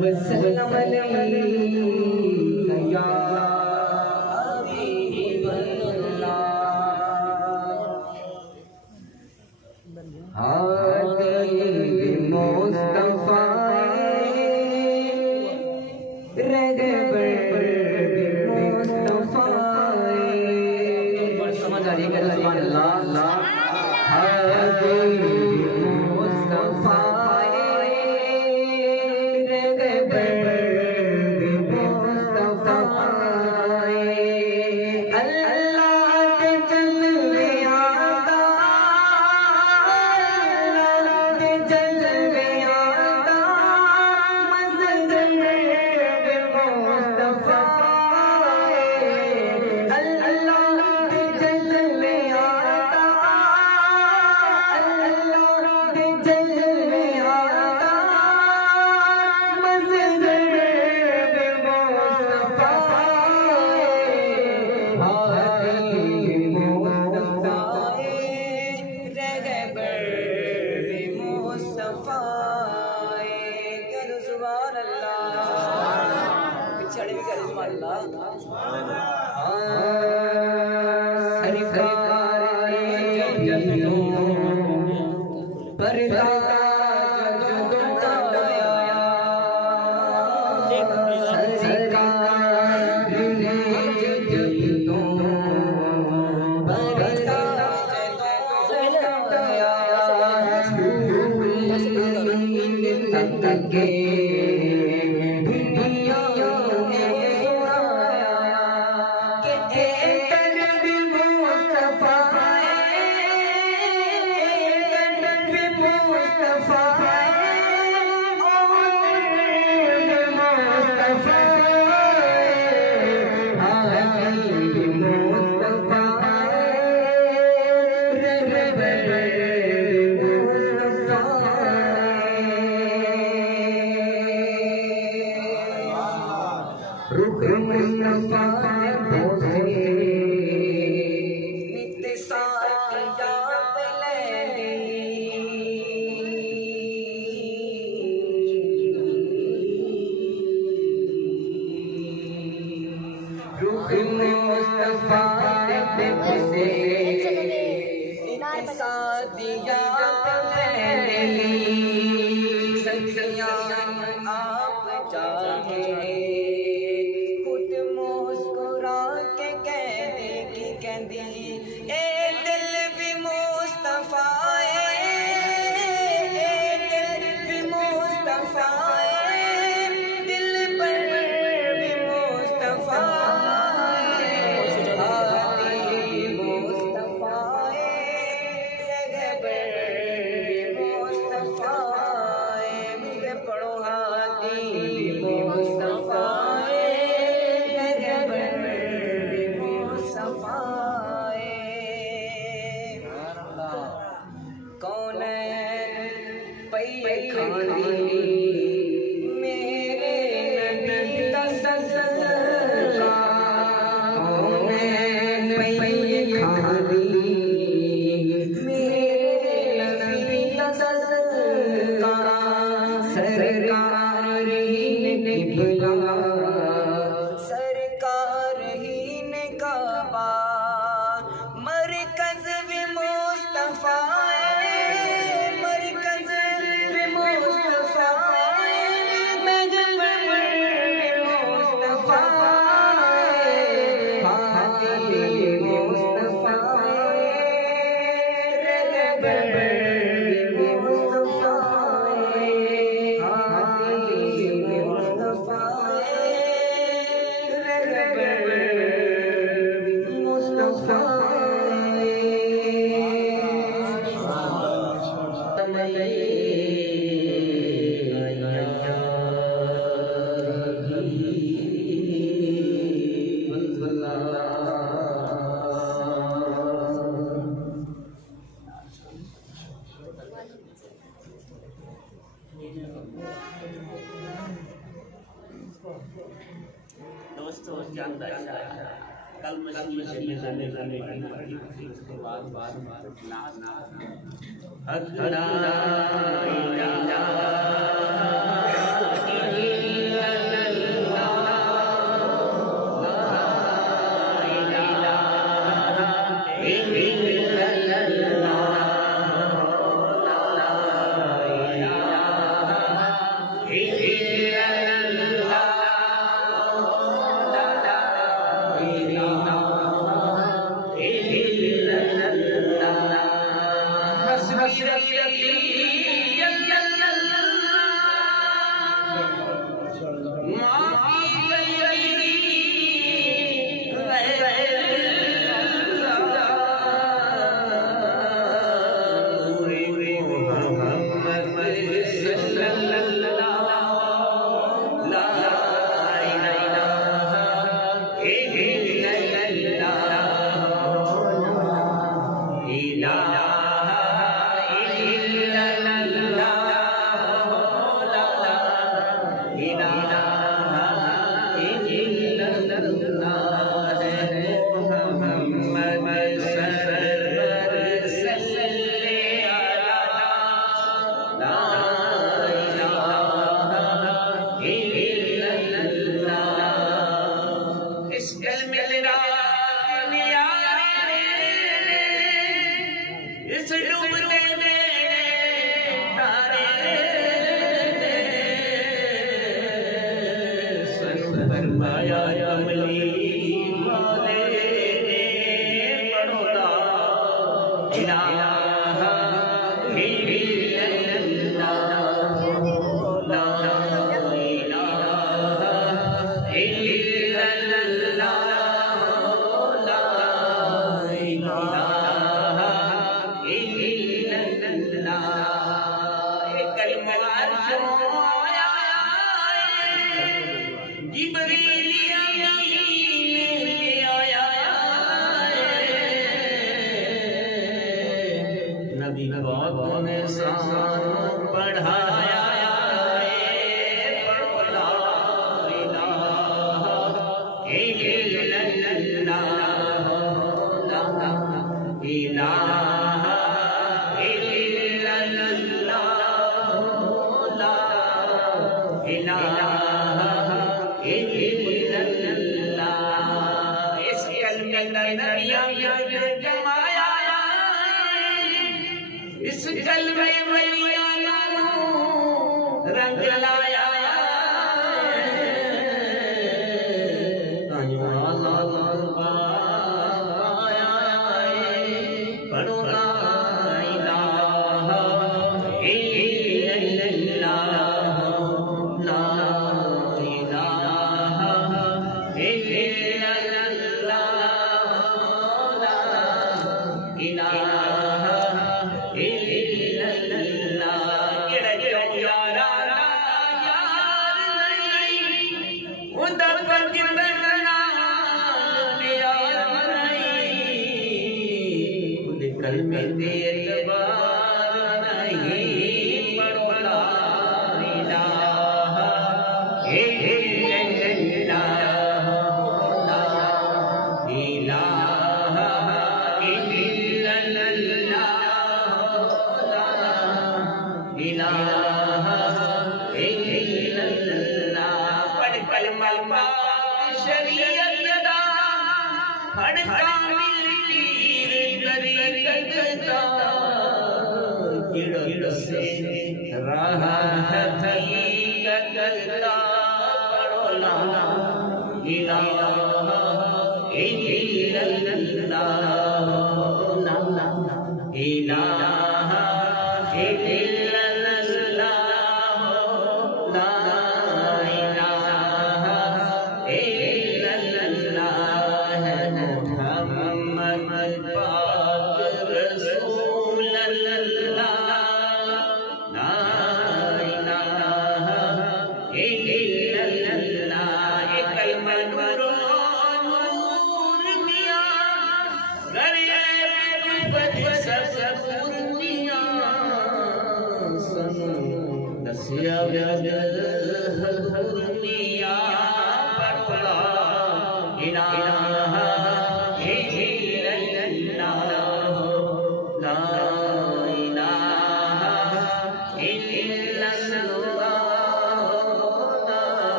وسلم علیک یا حبیب اللہ حبیب مصطفیٰ سمجھ آ رہی ہے کہ سبحان اللہ حبیب مصطفیٰ لا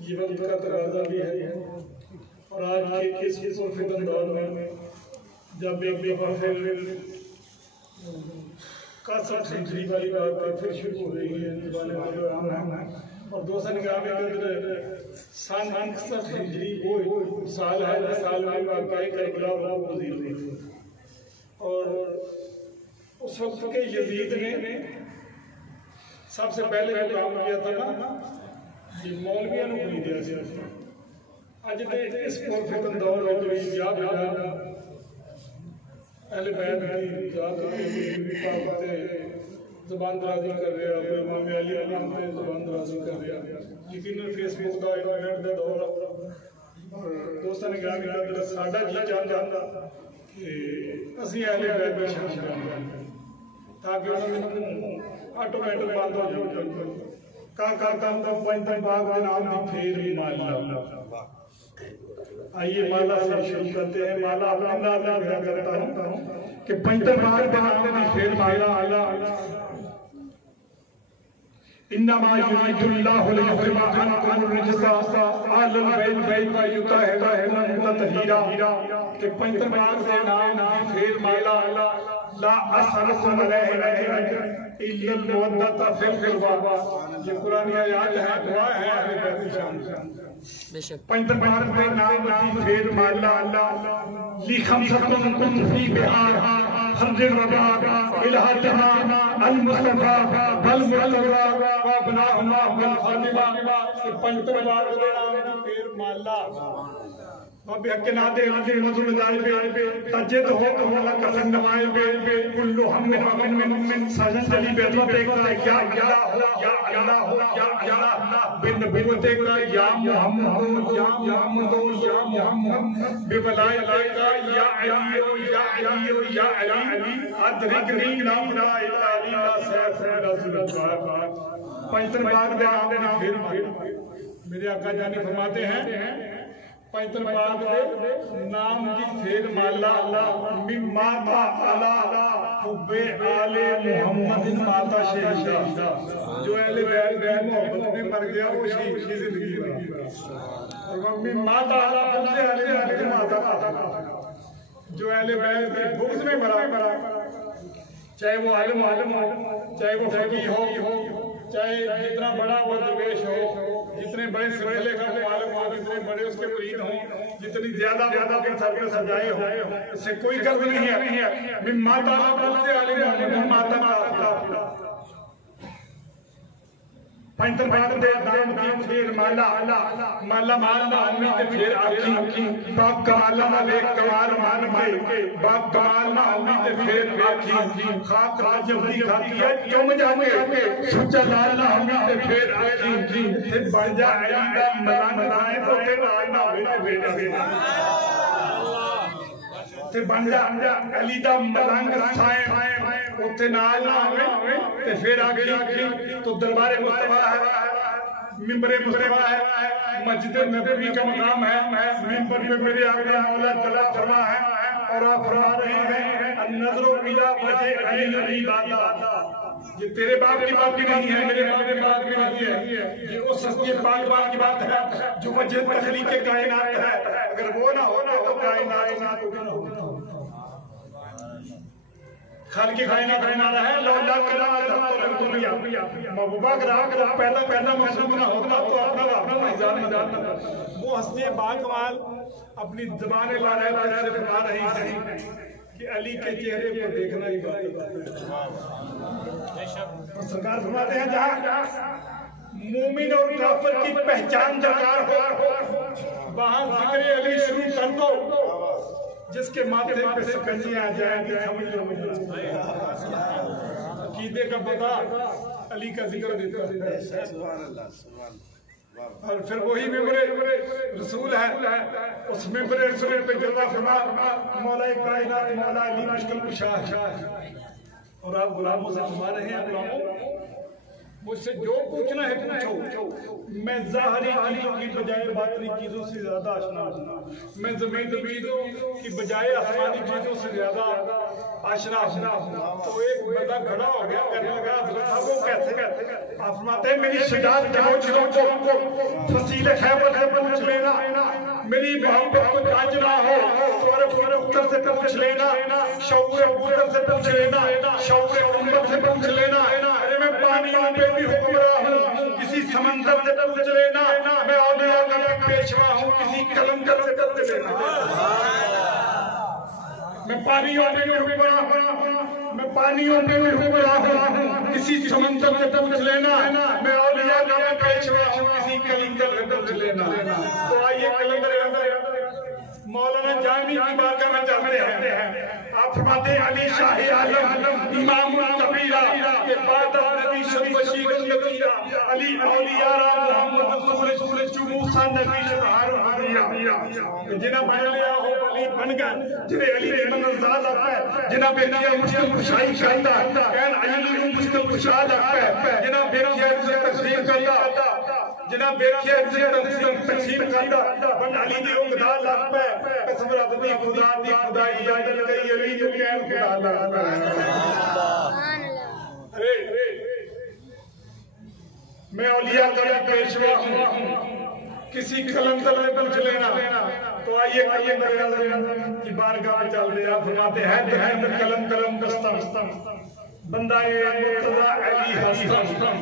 یہ وقت کا تقاضا بھی ہے اور آج کے اس فضل دور میں جب ایک دفعہ پھر کثرت ہجری والی بات پھر شروع ہو رہی ہے زبان اور دوسرا نگاہ میں اگر سن 61 ہجری وہ سال ہے سال میں واقعہ کربلا وزیر ہوئی اور اس وقت کے یزید نے سب سے پہلے جو کام کیا تھا نا یہ مولویاں نے بلی دیا سی اج دے اس پرفتن دور میں جو یا بجا اہل بیت کی ذات کی زبان درازی کر رہا ہے امام علی نے زبان درازی کر رہا ہے یقیناً فیس بک کا انٹرنیٹ کا دور دوستاں نے کہا کہ ساڈا جی چاہتا کہ اسی اہل بیت میں شامل ہوں تاکہ انہوں نے آٹومیٹک بند ہو جائے کا پنجتن باغ کے نام دی پھیر مالا آئیے مالا سے شروع کرتے ہیں مالا اپنا نام بیان کرتا ہوں کہ پنجتن باغ کے نام دی پھیر مالا انما یرید اللہ لیذہب عنکم الرجس اہل البیت ویطہرکم تطہیرا کہ پنجتن باغ کے نام دی پھیر مالا لا اسألکم علیہ اجرا الا المودۃ فی القربى یہ قرآن آیات ہے دعا ہے اہل بیت کی شان پنجتن باغ کے نام دی پھیر مالا لخمسۃ کن فی بہار خرج الرباب الہتہا المصطفى والمرتضى وابناہما والفاطمہ کہ پنجتن باغ کے نام دی پھیر مالا بابی حق نہ دے نظر جائے بے تجد ہو والا کسن نمائے بے کلو ہم من سجن جلی بیتوا دیکھتا ہے یا اللہ ہو یا اللہ بن نبوتے کا یا محمد یا محمد بے بلائے لائکا یا علی ادرکنی نام لا الہ الا سیف رسول اللہ پنجتن باغ دے نام پھر میرے آقا جانی فرماتے ہیں پنجتن باغ دے نام دی پھیر مالا مما تا علا حب آل محمد ماتا شہیدہ جو اہل بیت محبت میں مر گیا وہ شہید کی زندگی میں مما تا علا حب آل محمد ماتا جو اہل بیت کے بغض میں مرا چاہے وہ عالم ہو چاہے وہ فقیہ ہو چاہے جتنا بڑا وہ درویش ہو جتنے بڑے سلسلے کا وہ عالم ہو جتنے بڑے اس کے مرید ہوں جتنی زیادہ کے سر میں سجائے ہوں اس سے کوئی غرض نہیں ہے من ماتا بلتے عالم من ماتا ناتا پنجتن باغ دے نام دی پھیر مالا مالا امی تے پھیر آکھی باپ کمالا والے کمال مان کے باپ کمال نہ امی تے پھیر آکھی خاک راجب دی کھاتی ہے چم جانے سچا لالا امی تے پھیر آکھی تے بن جا علی دا ملان آئے تو تے نہ ہوئے بیٹا تے بن جا علی دا ملنگ سائیں اتنے نال نہ ہوئے تے پھر آگے تو دربار مصطفیٰ ہے ممبر مصطفیٰ ہے مسجد نبوی کا مقام ہے ممبر میں میرے آقا مولا جلا فرما ہے اور آپ فرما رہے ہیں النظر الى وجہ علی نبی دادا یہ تیرے باپ کی بات بھی نہیں ہے میرے باپ کی بات بھی نہیں ہے یہ اس ہستی پاک باپ کی بات ہے جو وجہ تخلیق کائنات ہے اگر وہ نہ ہونا تو کائنات بھی نہ ہونا خالق کائنات رہنا ہے لولا کرا دنیا محبوبہ کرا پہلا مخلوق نہ ہوتا تو اپنا جان وہ ہستی باکمال اپنی زبان لا رہے سے فرما رہی ہے کہ علی کے چہرے پر دیکھنا ہی بات ہے سرکار فرماتے ہیں جہاں مومن اور کافر کی پہچان درکار ہو وہاں ذکر علی شروع کر دو جس کے ماتھے پہ سکنجیاں آ جائیں گے سمجھ لو عقیدے کا پتہ علی کا ذکر دیتا ہے اور پھر وہی ممبر رسول ہے اس ممبر رسول پہ جلوہ فرما مولا کائنات مولا علی مشکل کشا ہے اور آپ غلاموں سے فرما رہے ہیں غلاموں مجھ سے جو پوچھنا ہے پوچھو میں ظاہری چیزوں کی بجائے باطنی چیزوں سے زیادہ آشنا ہوں میں زمین کی بجائے آسمانی چیزوں سے زیادہ آشنا ہوں تو ایک بندہ کھڑا ہو گیا کہنے لگا حضرت صاحب وہ کہتے آپ فرماتے ہیں میری شجاعت کے پوچھ لو فصیل خیبر پوچھ لینا میری محبت کو جانچنا ہو تو عرب اختر سے پوچھ لینا، شعور ابوذر سے پوچھ لینا، شعور امت سے پوچھ لینا، ارے میں پانیوں پہ بھی حکمراں ہوں کسی سمندر سے پوچھ لینا، میں اولیاء کا بھی پیشوا ہوں کسی کلندر سے پوچھ لینا، میں پانیوں پہ بھی حکمراں ہوں، میں پانیوں پہ بھی حکمراں ہوں کسی سمندر سے پوچھ لینا، میں اولیاء کا بھی پیشوا ہوں کسی کلندر سے پوچھ لینا۔ تو آئیے کلندر مولانا جامی کی بارگاہ میں چاہتے ہیں، آپ فرماتے ہیں علی شاہ عالم امام الکبیرہ کہ بعد نبی شد بشیر النبیہ علی اولیاء را محمد رسول موسیٰ نبی شد ہارون انبیاء، جنہ بن لیا ہو علی بن گئے، جنہیں علی من زاد آتا ہے، جنہ بیٹیا مشکل کشائی کرتا کہن علی مشکل کشا لگتا ہے، جنہ بیٹیا تقسیم کرتا، جنہ بیٹیا تقسیم کرتا بن علی دی اگدھا لگ پہ قسم رب دی خدا دی خدائی اجازت کئی علی جو کہن خدا لگ پہ۔ میں اولیاء کا پیشوا ہوں کسی کلندر میں پوچھ لینا۔ تو آئیے کلندر کی بارگاہ میں چل رہے آپ فرماتے ہیں کلندرم دستم بندہ مرتضی علی ہستم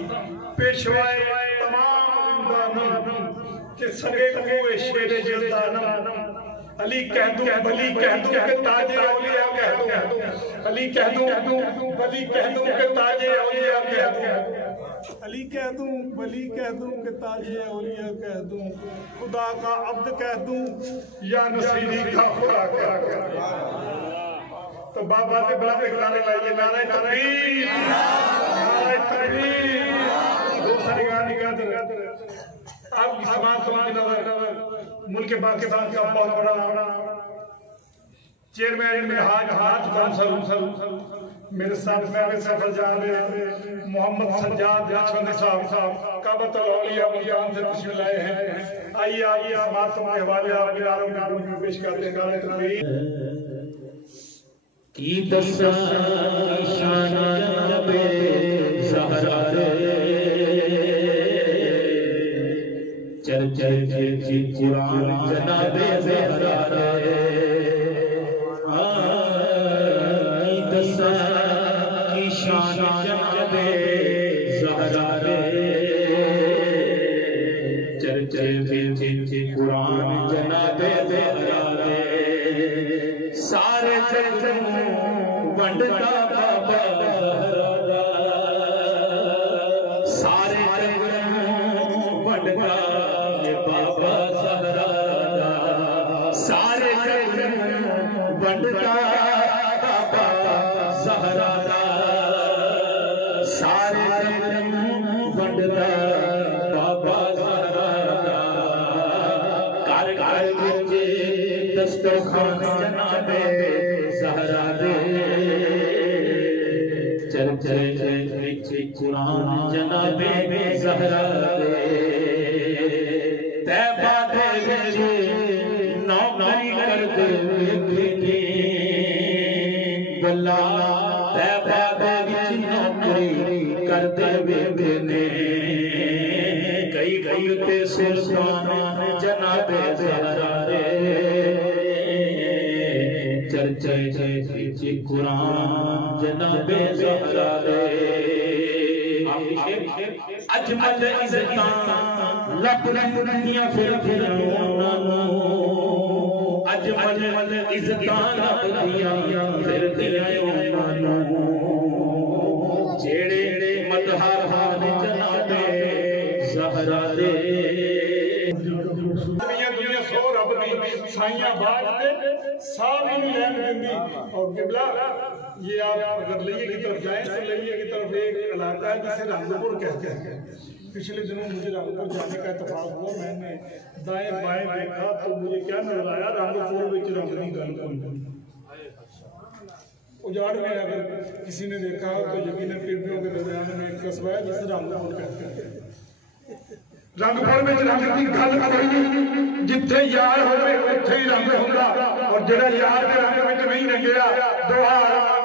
پیشوائے تمام دامن کہ سگے کوئے شیر جلدانم علی کہہ دوں بلی کہہ دوں کہ تاج اولیاء کہہ دوں، علی کہہ دوں بلی کہہ دوں کہ تاج اولیاء کہہ دوں، علی کہہ دوں بلی کہہ دوں کہ تاج اولیاء کہہ دوں، خدا کا عبد کہہ دوں یا نصیری کا خدا کہہ دوں۔ تو بابا کے بلا کے نعرے لائیے، نعرہ تکبیر، نعرہ تکبیر، دوسری گانے کا در آپ کی سماعت ملک پاکستان کا بہت بڑا چیئرمین منہاج ہاتھ کونسل میرے ساتھ میں سفر جانے محمد سجاد جاچوندی صاحب کعبۃ الاولیاء ملتان سے تشریف لائے ہیں۔ آئیے سماعت کے حوالے آپ ناروں میں پیش کرتے ہیں نعرہ تکبیر۔ کی دساں شان جناب زہرا چرچے قرآن جناب زہرا دساں کی شان جناب زہرا چرچے قرآن جناب زہرا سارے ونڈتا بابا زہرا سارے ونڈتا بابا زہرا سارے ونڈتا بابا زہرا سارے ونڈتا بابا زہرا کار کار دسترخوان جناب زہرا چرچے قرآن جناب زہرا طیبہ دے نوکری کرتے ہوئے بلا طیبہ دے نوکری کرتے ہوئے کئی تے سلطان جناب زہرا چرچے قرآن جناب زہرا اجمل عزتاں لب دنیا پھر اجمل عزتاں لب دنیا پھر جیڑے مدہر ہار جناب زہرا دنیا سو رب دی سائیاں باغ تے ساری لین دیندی اور قبلہ یہ آپ اگر لئیے کی طرف جائیں تو لئیے کی طرف ایک علاقہ ہے جسے رنگپور کہتے ہیں۔ پچھلے دنوں مجھے رنگپور جانے کا اتفاق ہوا، میں نے دائیں بائیں دیکھا تو مجھے کیا نظر آیا رنگپور وچ رنگ نہیں گل اجاڑ میں اگر کسی نے دیکھا تو یقیناً پیڑوں کے درمیان میں ایک قصبہ ہے جسے رنگپور کہتے ہیں۔ رنگپور میں رنگ کی گل کرنی جتھے یار ہوئے اتھے ہی رنگ ہوندا اور جڑا یار دے رنگ وچ نہیں رنگیا دوہا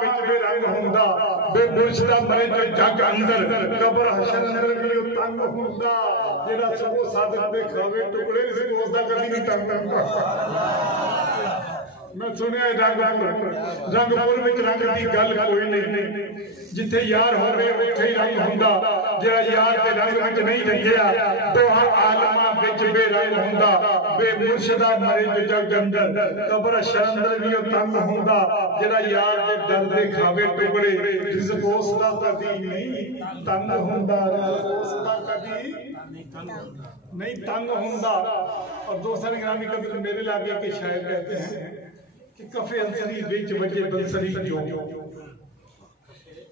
وچ بھی رنگ ہوندا بے مرشدہ مرے جو جگ اندر قبر حشر اندر بھی وہ تنگ ہوندہ جنہا سبو صادق دے کھاوے ٹکڑے اس کو اس دا کبھی نہیں تنگ کرتا میں سنیا رنگ پور میں رنگ دی گل کوئی نہیں جتھے یار ہو رہے اتھے ہی رنگ ہوندہ جہاں یار کے رنگ وچ نہیں رنگیا تو ہر عالمہ بچ بے رنگ ہوندہ بے مرشدہ مرے جو جگ اندر قبر شرندر بھی تنگ ہوندہ جہاں یار کے درد کھاوے ٹکڑے رزق اوسدا کبھی نہیں تنگ ہوندہ رزق اوسدا کبھی نہیں تنگ ہوندہ اور دوستان گرامی قدر میرے علاقے کے شاعر کہتے ہیں کہ کفے انسری ویچ وجہ بنسری جو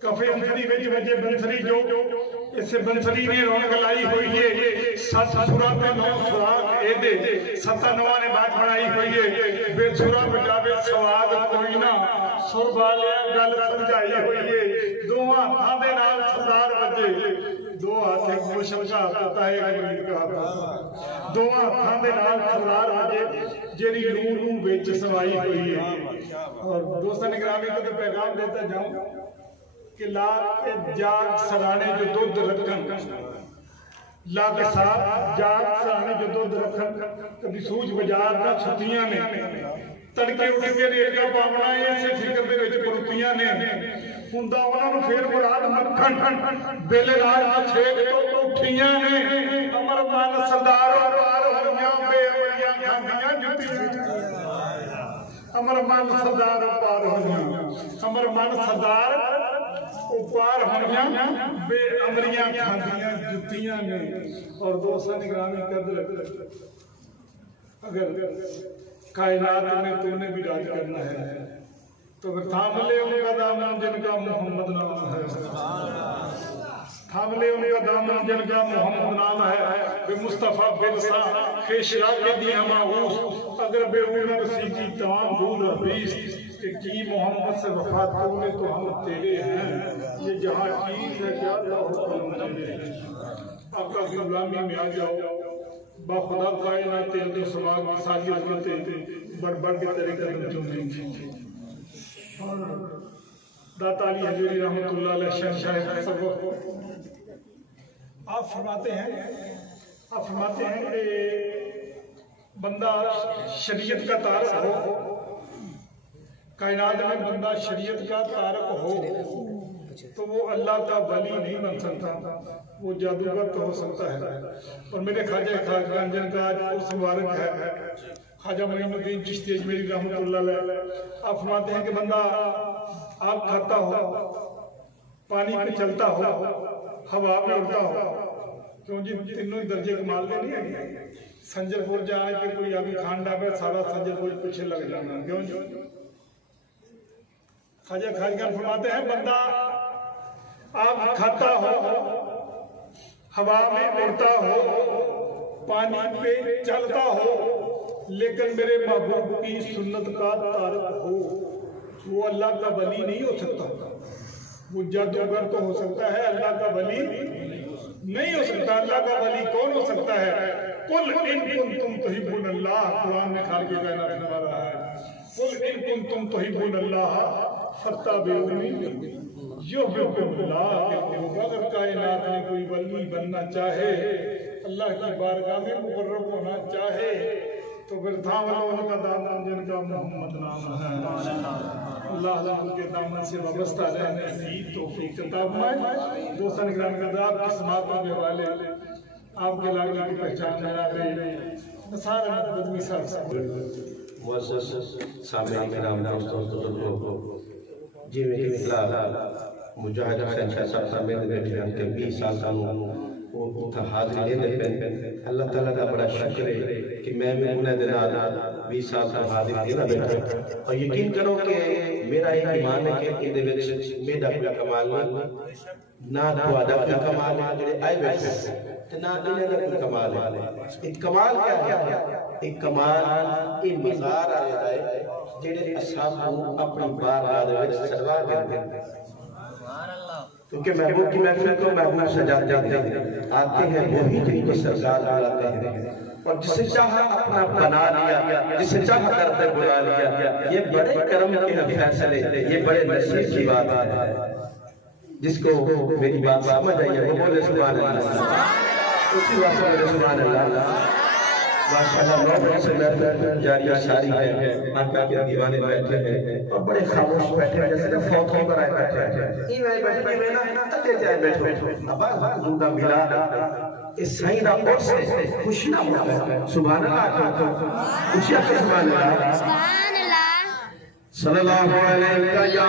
کفے انسری ویچ وجہ بنسری جو اس سے بنسری نے رونق لائی ہوئی ہے سات سورہ پہ نو سراغ اے دے ستا نوہ نے بات بڑھائی ہوئی ہے بے سورہ بجابے سواد کوئی نہ سر بالیا گل سمجھائی ہوئی ہے دوہاں تھاندے نال سزار بجے دو ہاتھ ایک موشن کا آتا ہے ایک مرید کا آتا دو ہاتھ دے نال سرار بجے جیری نور بیچ سوائی ہوئی ہے اور دوستان گرامی کو تو پیغام دیتا جاؤں کہ لا کے جاگ سرانے جو دودھ رکھن لا کے ساتھ جاگ سرانے جو دودھ رکھن کبھی سوج بجار نہ چھتیاں نے تڑکے اٹھ کے ریٹ کا پامنا ہے سے فکر دے وچ پرتیاں نے ہوندا انہاں نوں پھر مراد مکھن بیلے راج چھیک تو اٹھیاں نے امر مان سردار پار ہویاں بے وریاں کھاندیاں جُتی امر مان سردار پار ہویاں امر مان سردار پار ہویاں بے امریاں کھاندیاں جُتیاں نے اور دوستان گرامی قدر اگر کائنات میں تو نے بھی راج کرنا ہے تو پھر تھام لے ان کا دامن جن کا محمد نام ہے تھام لے ان کا دامن جن کا محمد نام ہے بے مصطفیٰ بلسا خیشرا کے دیا معوث اگر بے اونر سیدھی تمام بھول حبیث کہ کی محمد سے وفات کرنے تو ہم تیرے ہیں یہ جہاں چیز ہے کیا اللہ حکم تیرے ہیں آقا کی غلامی میں آ جاؤ با خدا کائنات تیرے سماغ سالی ہوتے بڑھ بڑھ کے تیرے قدم چونیں گے داتا علی حجوری رحمت اللہ علیہ شہنشاہ سب آپ فرماتے ہیں کہ بندہ شریعت کا تارک ہو کائنات میں بندہ شریعت کا تارک ہو تو وہ اللہ کا ولی نہیں بن سکتا وہ جادوگر تو ہو سکتا ہے اور میرے خواجہ خواجہ جن کا آج اس مبارک ہے خواجہ معین الدین چشتی اجمیری رحمت اللہ علیہ آپ فرماتے ہیں کہ بندہ آگ کھاتا ہو پانی پہ چلتا ہو ہوا میں اڑتا ہو کیوں جی تینوں درجے کمال دے نہیں ہے سنجر پور جائے کہ کوئی آگے کھان ڈاکے سارا سنجر پور پیچھے لگ جانا کیوں جی خواجہ خواجہ فرماتے ہیں بندہ آگ کھاتا ہو ہوا میں اڑتا ہو پانی پہ چلتا ہو لیکن میرے محبوب کی سنت کا تارک ہو وہ اللہ کا ولی نہیں ہو سکتا وہ جادوگر تو ہو سکتا ہے اللہ کا ولی نہیں ہو سکتا اللہ کا ولی کون ہو سکتا ہے قل ان کنتم تحبون اللہ قرآن میں کھال کے کہنا فرما رہا ہے قل ان کنتم تحبون اللہ فاتبعونی یحببکم اللہ اگر کائنات میں کوئی ولی بننا چاہے اللہ کی بارگاہ میں مقرب ہونا چاہے تو پھر تھام لو ان کا دامن جن کا محمد نام ہے اللہ ان کے دامن سے وابستہ رہنے کی توفیق عطا فرمائے دوستان گرامی قدر آپ کی سماعتوں کے حوالے آپ کے لاغی کی پہچان میں آ گئی سارا بدمی صاحب معزز سامعین کرام دوستوں جی میں اطلاع مجاہد حسین شاہ صاحب سامعین میں بیان کے 20 سال ساموں وہ حاضری دے پہ اللہ تعالیٰ کا بڑا شکر ہے کہ میں انہیں دن آدھا 20 سال کا حاضری دینا بیٹھا اور یقین کرو کہ میرا ایک ایمان ہے کہ ان دے وچ میرا کوئی کمال نہیں نہ تھوڑا کوئی کمال ہے جڑے آئے بیٹھے نہ انہیں دا کوئی کمال ہے ایک کمال کیا ہے ایک کمال یہ مزار آ جائے جڑے اصحاب کو اپنی بارگاہ دے وچ سجا کرتے ہیں کیونکہ محبوب کی محفل کو محبوب سجاتے ہیں آتے ہیں وہی جن کو سرکار بلاتے ہیں اور جسے چاہا اپنا بنا لیا جسے چاہا کرتے بلا لیا یہ بڑے کرم کے فیصلے یہ بڑے نصیب کی بات ہے جس کو میری بات سمجھ آئی ہے وہ بولے سبحان اللہ. اسی واسطے میرے سبحان اللہ. ماشاءاللہ 9 برس سے محفل جاری ساری ہے. آقا کے دیوانے بیٹھے ہیں اور بڑے خاموش بیٹھے ہیں جیسے کہ فوت ہو کر آئے بیٹھے ہیں. ایویں بیٹھے میں نا تلے جائے بیٹھے. اب زندہ ملا اس سائیں دا اور سے خوشی نہ ہوتا ہے. سبحان اللہ. خوشی ہے سبحان اللہ. سبحان اللہ. صلی اللہ علیہ یا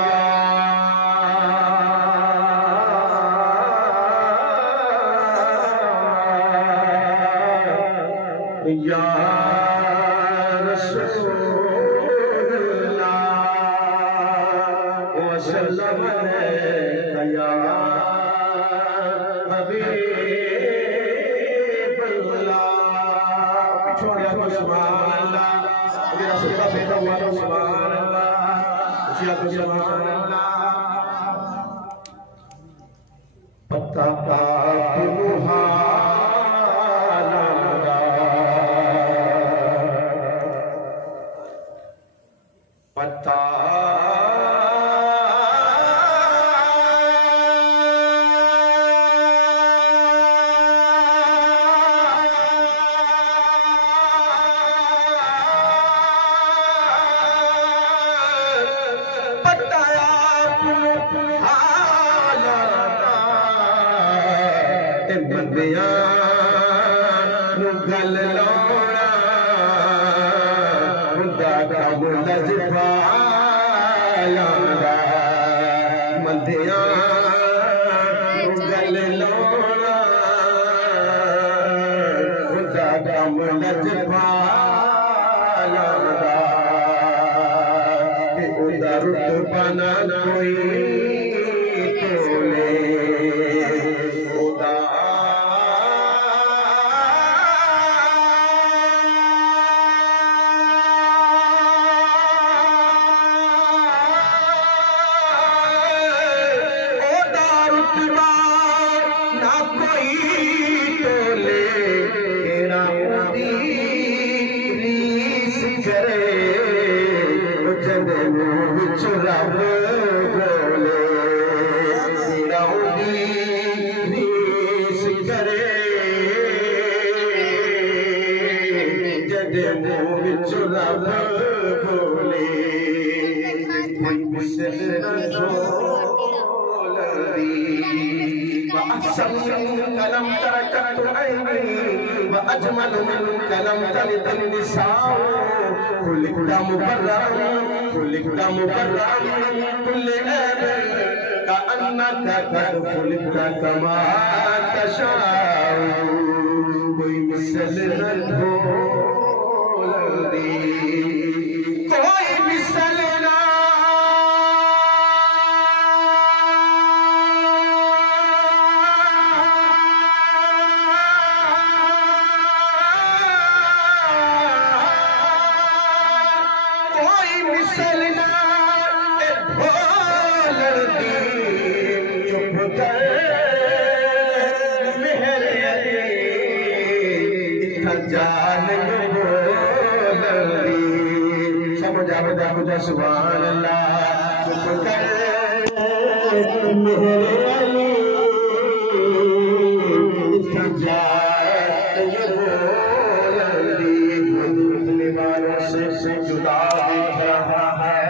یا رسول اللہ وسلم علیہ یا حبیب اللہ. پچھوڑیا تو سبحان اللہ. میرا سکتا بیٹا ہوا تو سبحان اللہ. اچھیا تو سبحان اللہ. پتہ پاک محالا پتہ گل لوڑا خدا کا لجپایا مندیاں گل لوڑا خدا کا لجپایا کہ خدا رتبہ نہ کوئی تولے. کلم ترکت عینی واجمل من کلم تلد النساء خلقت مبرئا خلقت مبرئا من كل عیب کأنک قد خلقت کما تشاء. کوئی مثل نہ ڈھولدی کوئی مثل نہ سبحان اللہ. چپ کر میرے علی بولندی والوں سے جدا دکھ رہا ہے.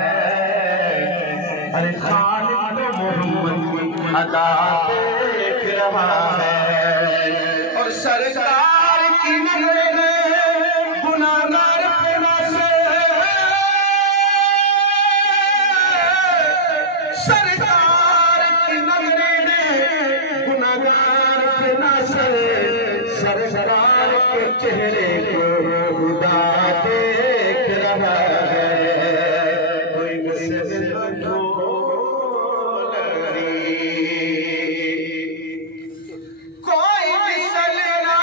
ارے خالق محمد کی ادا دیکھ رہا ہے اور سرکار کی نظر گناہگار پہ سرکار کی نظریں گناہگار پہ ناصر سرکار کے چہرے کو خدا دیکھ رہا ہے. کوئی مثل نہ ڈھولدی کوئی مثل نہ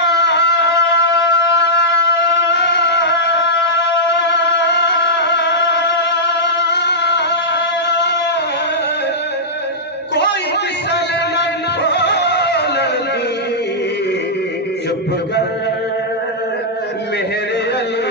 میرے علی